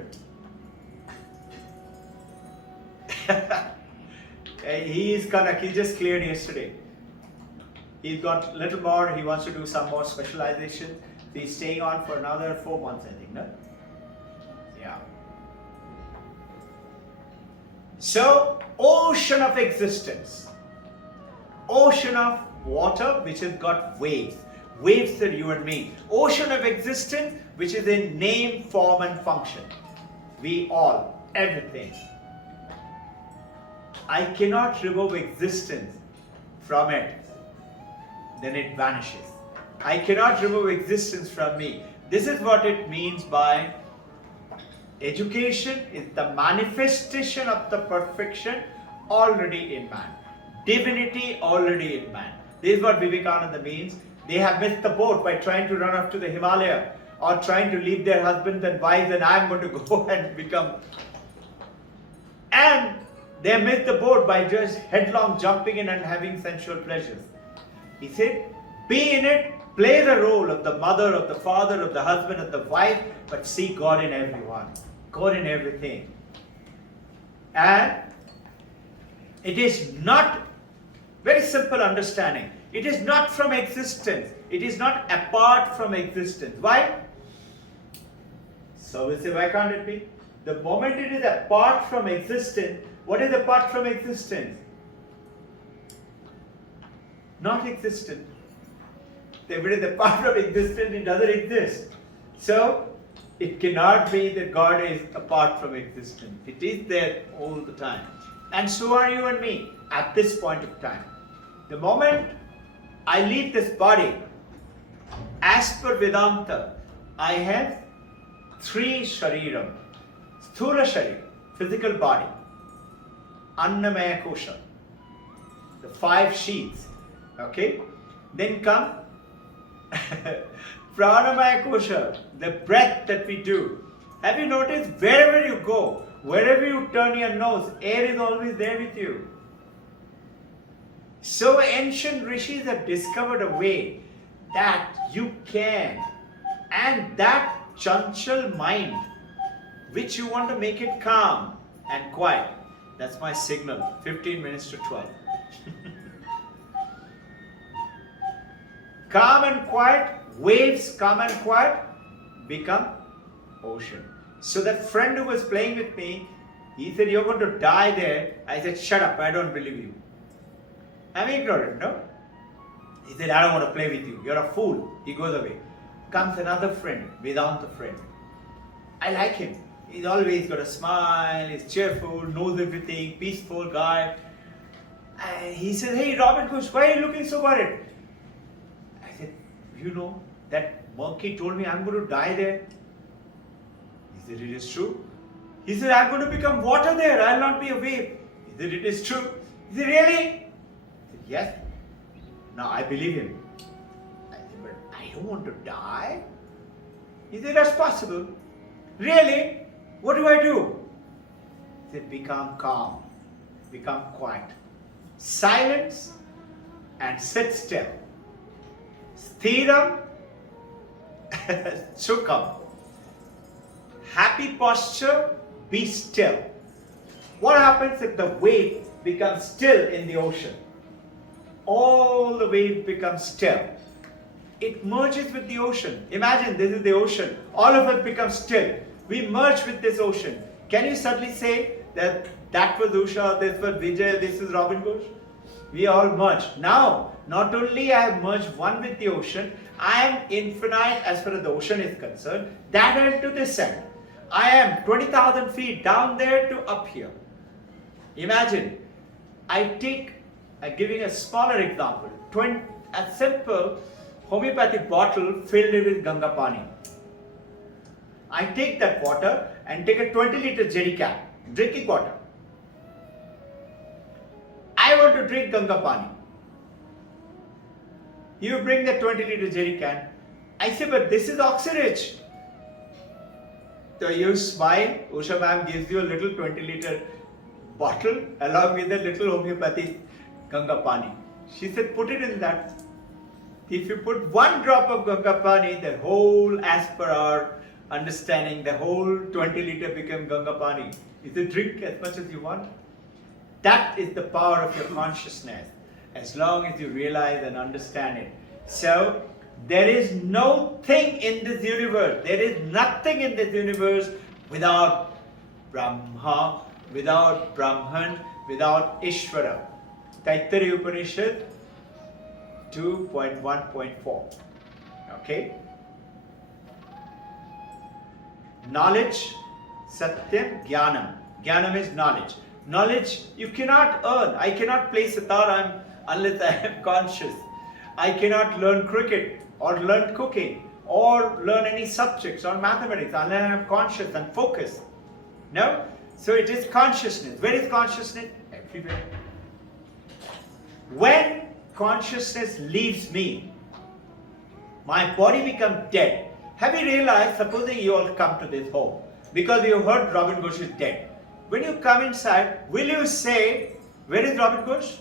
He is Kanak. He just cleared yesterday. He's got a little more. He wants to do some more specialization. He's staying on for another 4 months, I think. No? Yeah. So, ocean of existence. Ocean of water which has got waves. Waves are you and me. Ocean of existence which is in name, form and function. We all, everything. I cannot remove existence from it. Then it vanishes. I cannot remove existence from me. This is what it means by education is the manifestation of the perfection already in man. Divinity already in man. This is what Vivekananda means. They have missed the boat by trying to run up to the Himalaya or trying to leave their husbands and wives and I'm going to go and become. And they missed the boat by just headlong jumping in and having sensual pleasures. He said, be in it, play the role of the mother, of the father, of the husband, of the wife, but see God in everyone, God in everything. And it is not, very simple understanding, it is not from existence, it is not apart from existence. Why? So we say, why can't it be? The moment it is apart from existence, what is apart from existence? Not existent. If it is apart from existence, it doesn't exist. So, it cannot be that God is apart from existence. It is there all the time. And so are you and me at this point of time. The moment I leave this body, as per Vedanta, I have 3 shariram. Sthula sharir, physical body. Annamaya kosha, the 5 sheaths. Okay? Then come Pranamaya kosha, the breath that we do. Have you noticed wherever you go, wherever you turn your nose, air is always there with you. So ancient rishis have discovered a way that you can, and that chanchal mind, which you want to make it calm and quiet. That's my signal, 15 minutes to 12. Calm and quiet, waves calm and quiet, become ocean. So that friend who was playing with me, he said, you're going to die there. I said, shut up, I don't believe you. I'm ignorant, no? He said, I don't want to play with you. You're a fool. He goes away. Comes another friend, Vedanta friend. I like him. He's always got a smile, he's cheerful, knows everything, peaceful guy. And he said, hey, Robbin Ghosh, why are you looking so worried? I said, you know, that monkey told me I'm going to die there. He said, it is true. He said, I'm going to become water there, I'll not be a wave. He said, it is true. He said, really? I said, yes. Now I believe him. I said, but I don't want to die. He said, that's possible. Really? What do I do? He said, become calm, become quiet. Silence and sit still. Sthiram, sukham. Happy posture, be still. What happens if the wave becomes still in the ocean? All the wave becomes still. It merges with the ocean. Imagine this is the ocean. All of it becomes still. We merge with this ocean. Can you suddenly say that that was Usha, this was Vijay, this is Robbin Ghosh? We all merge. Now, not only I have merged one with the ocean, I am infinite as far as the ocean is concerned. That end to this end. I am 20,000 feet down there to up here. Imagine, I'm giving a smaller example. A simple homeopathic bottle filled with Ganga Pani. I take that water and take a 20-liter jerry can, drinking water. I want to drink Ganga Pani. You bring the 20-liter jerry can. I say, but this is oxyrich. So you smile, Usha ma'am gives you a little 20-liter bottle along with a little homeopathic Ganga Pani. She said, put it in that. if you put one drop of Ganga Pani, the whole, as per our understanding, the whole 20 liter become Ganga Pani. You can drink as much as you want. That is the power of your consciousness, as long as you realize and understand it. So, there is no thing in this universe, there is nothing in this universe without Brahma, without Brahman, without Ishvara. Taittiriya Upanishad 2.1.4. Okay? Knowledge, Satyam, Jnanam. Jnanam is knowledge. Knowledge you cannot earn. I cannot play sitar unless I am conscious. I cannot learn cricket or learn cooking or learn any subjects or mathematics unless I am conscious and focused. No? So it is consciousness. Where is consciousness? Everywhere. When consciousness leaves me, my body becomes dead. Have you realized, supposing you all come to this home, because you heard Robbin Ghosh is dead. When you come inside, will you say, where is Robbin Ghosh?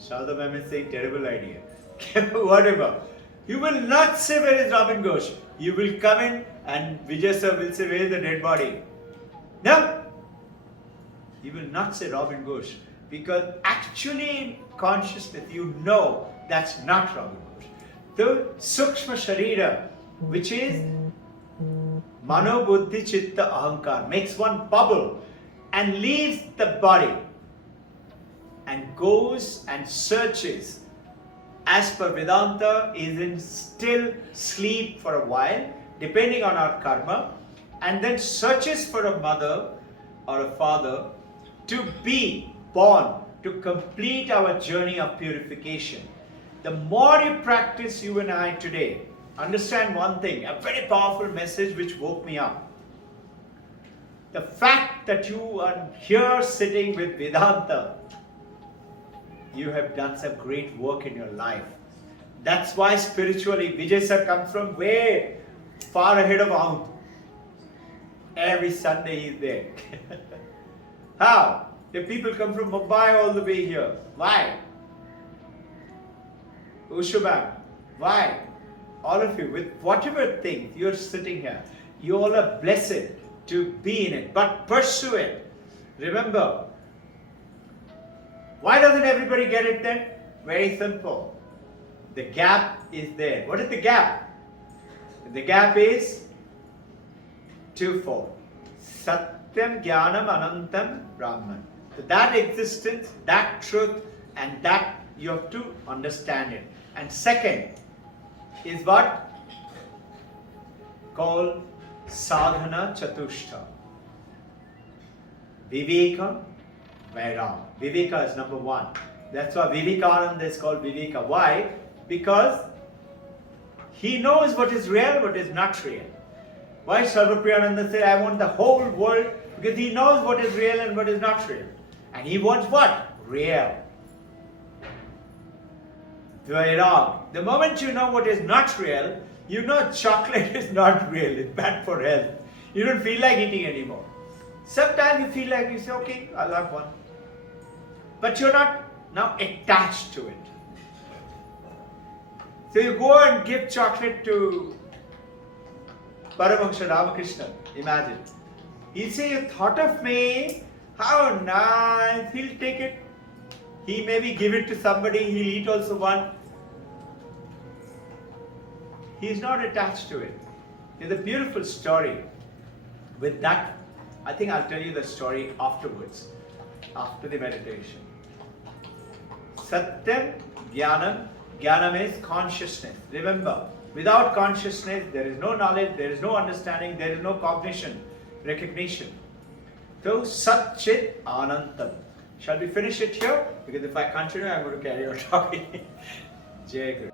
Shada ma'am is saying terrible idea. Whatever. You will not say where is Robbin Ghosh. You will come in and Vijay sir will say where is the dead body. No. You will not say Robbin Ghosh. Because actually in consciousness you know that's not Robbin Ghosh. The Sukshma Sharira, which is Mano Buddhi Chitta Ahankar, makes one bubble and leaves the body and goes and searches, as per Vedanta, is in still sleep for a while, depending on our karma, and then searches for a mother or a father to be born, to complete our journey of purification. The more you practice, you and I today, understand one thing, a very powerful message which woke me up. The fact that you are here sitting with Vedanta, you have done some great work in your life. That's why spiritually, Vijay sir comes from way far ahead of Aung. Every Sunday he is there. How? The people come from Mumbai all the way here. Why? Ushubam. Why? All of you, with whatever thing you're sitting here, you all are blessed to be in it, but pursue it. Remember, why doesn't everybody get it then? Very simple. The gap is there. What is the gap? The gap is twofold. Satyam, Jnanam, Anantam, Brahman. So that existence, that truth, and that you have to understand it. And second is what? Called Sadhana Chatushta. Viveka, Vairag. Viveka is number one. That's why Vivekananda is called Viveka. Why? Because he knows what is real, what is not real. Why Sarvapriyananda said, I want the whole world? Because he knows what is real and what is not real. And he wants what? Real. Vairag. The moment you know what is not real, you know chocolate is not real, it's bad for health. You don't feel like eating anymore. Sometimes you feel like you say, okay, I'll have one. But you're not now attached to it. So you go and give chocolate to Paramahansa Ramakrishna, imagine. He'll say, you thought of me, how nice, he'll take it. He maybe give it to somebody, he'll eat also one. He's not attached to it. There's a beautiful story. With that, I think I'll tell you the story afterwards, after the meditation. Satyam, Jnanam. Jnanam is consciousness. Remember, without consciousness, there is no knowledge, there is no understanding, there is no cognition, recognition. So, Sat Chit Anantam. Shall we finish it here? Because if I continue, I'm going to carry on talking. Jai Guru.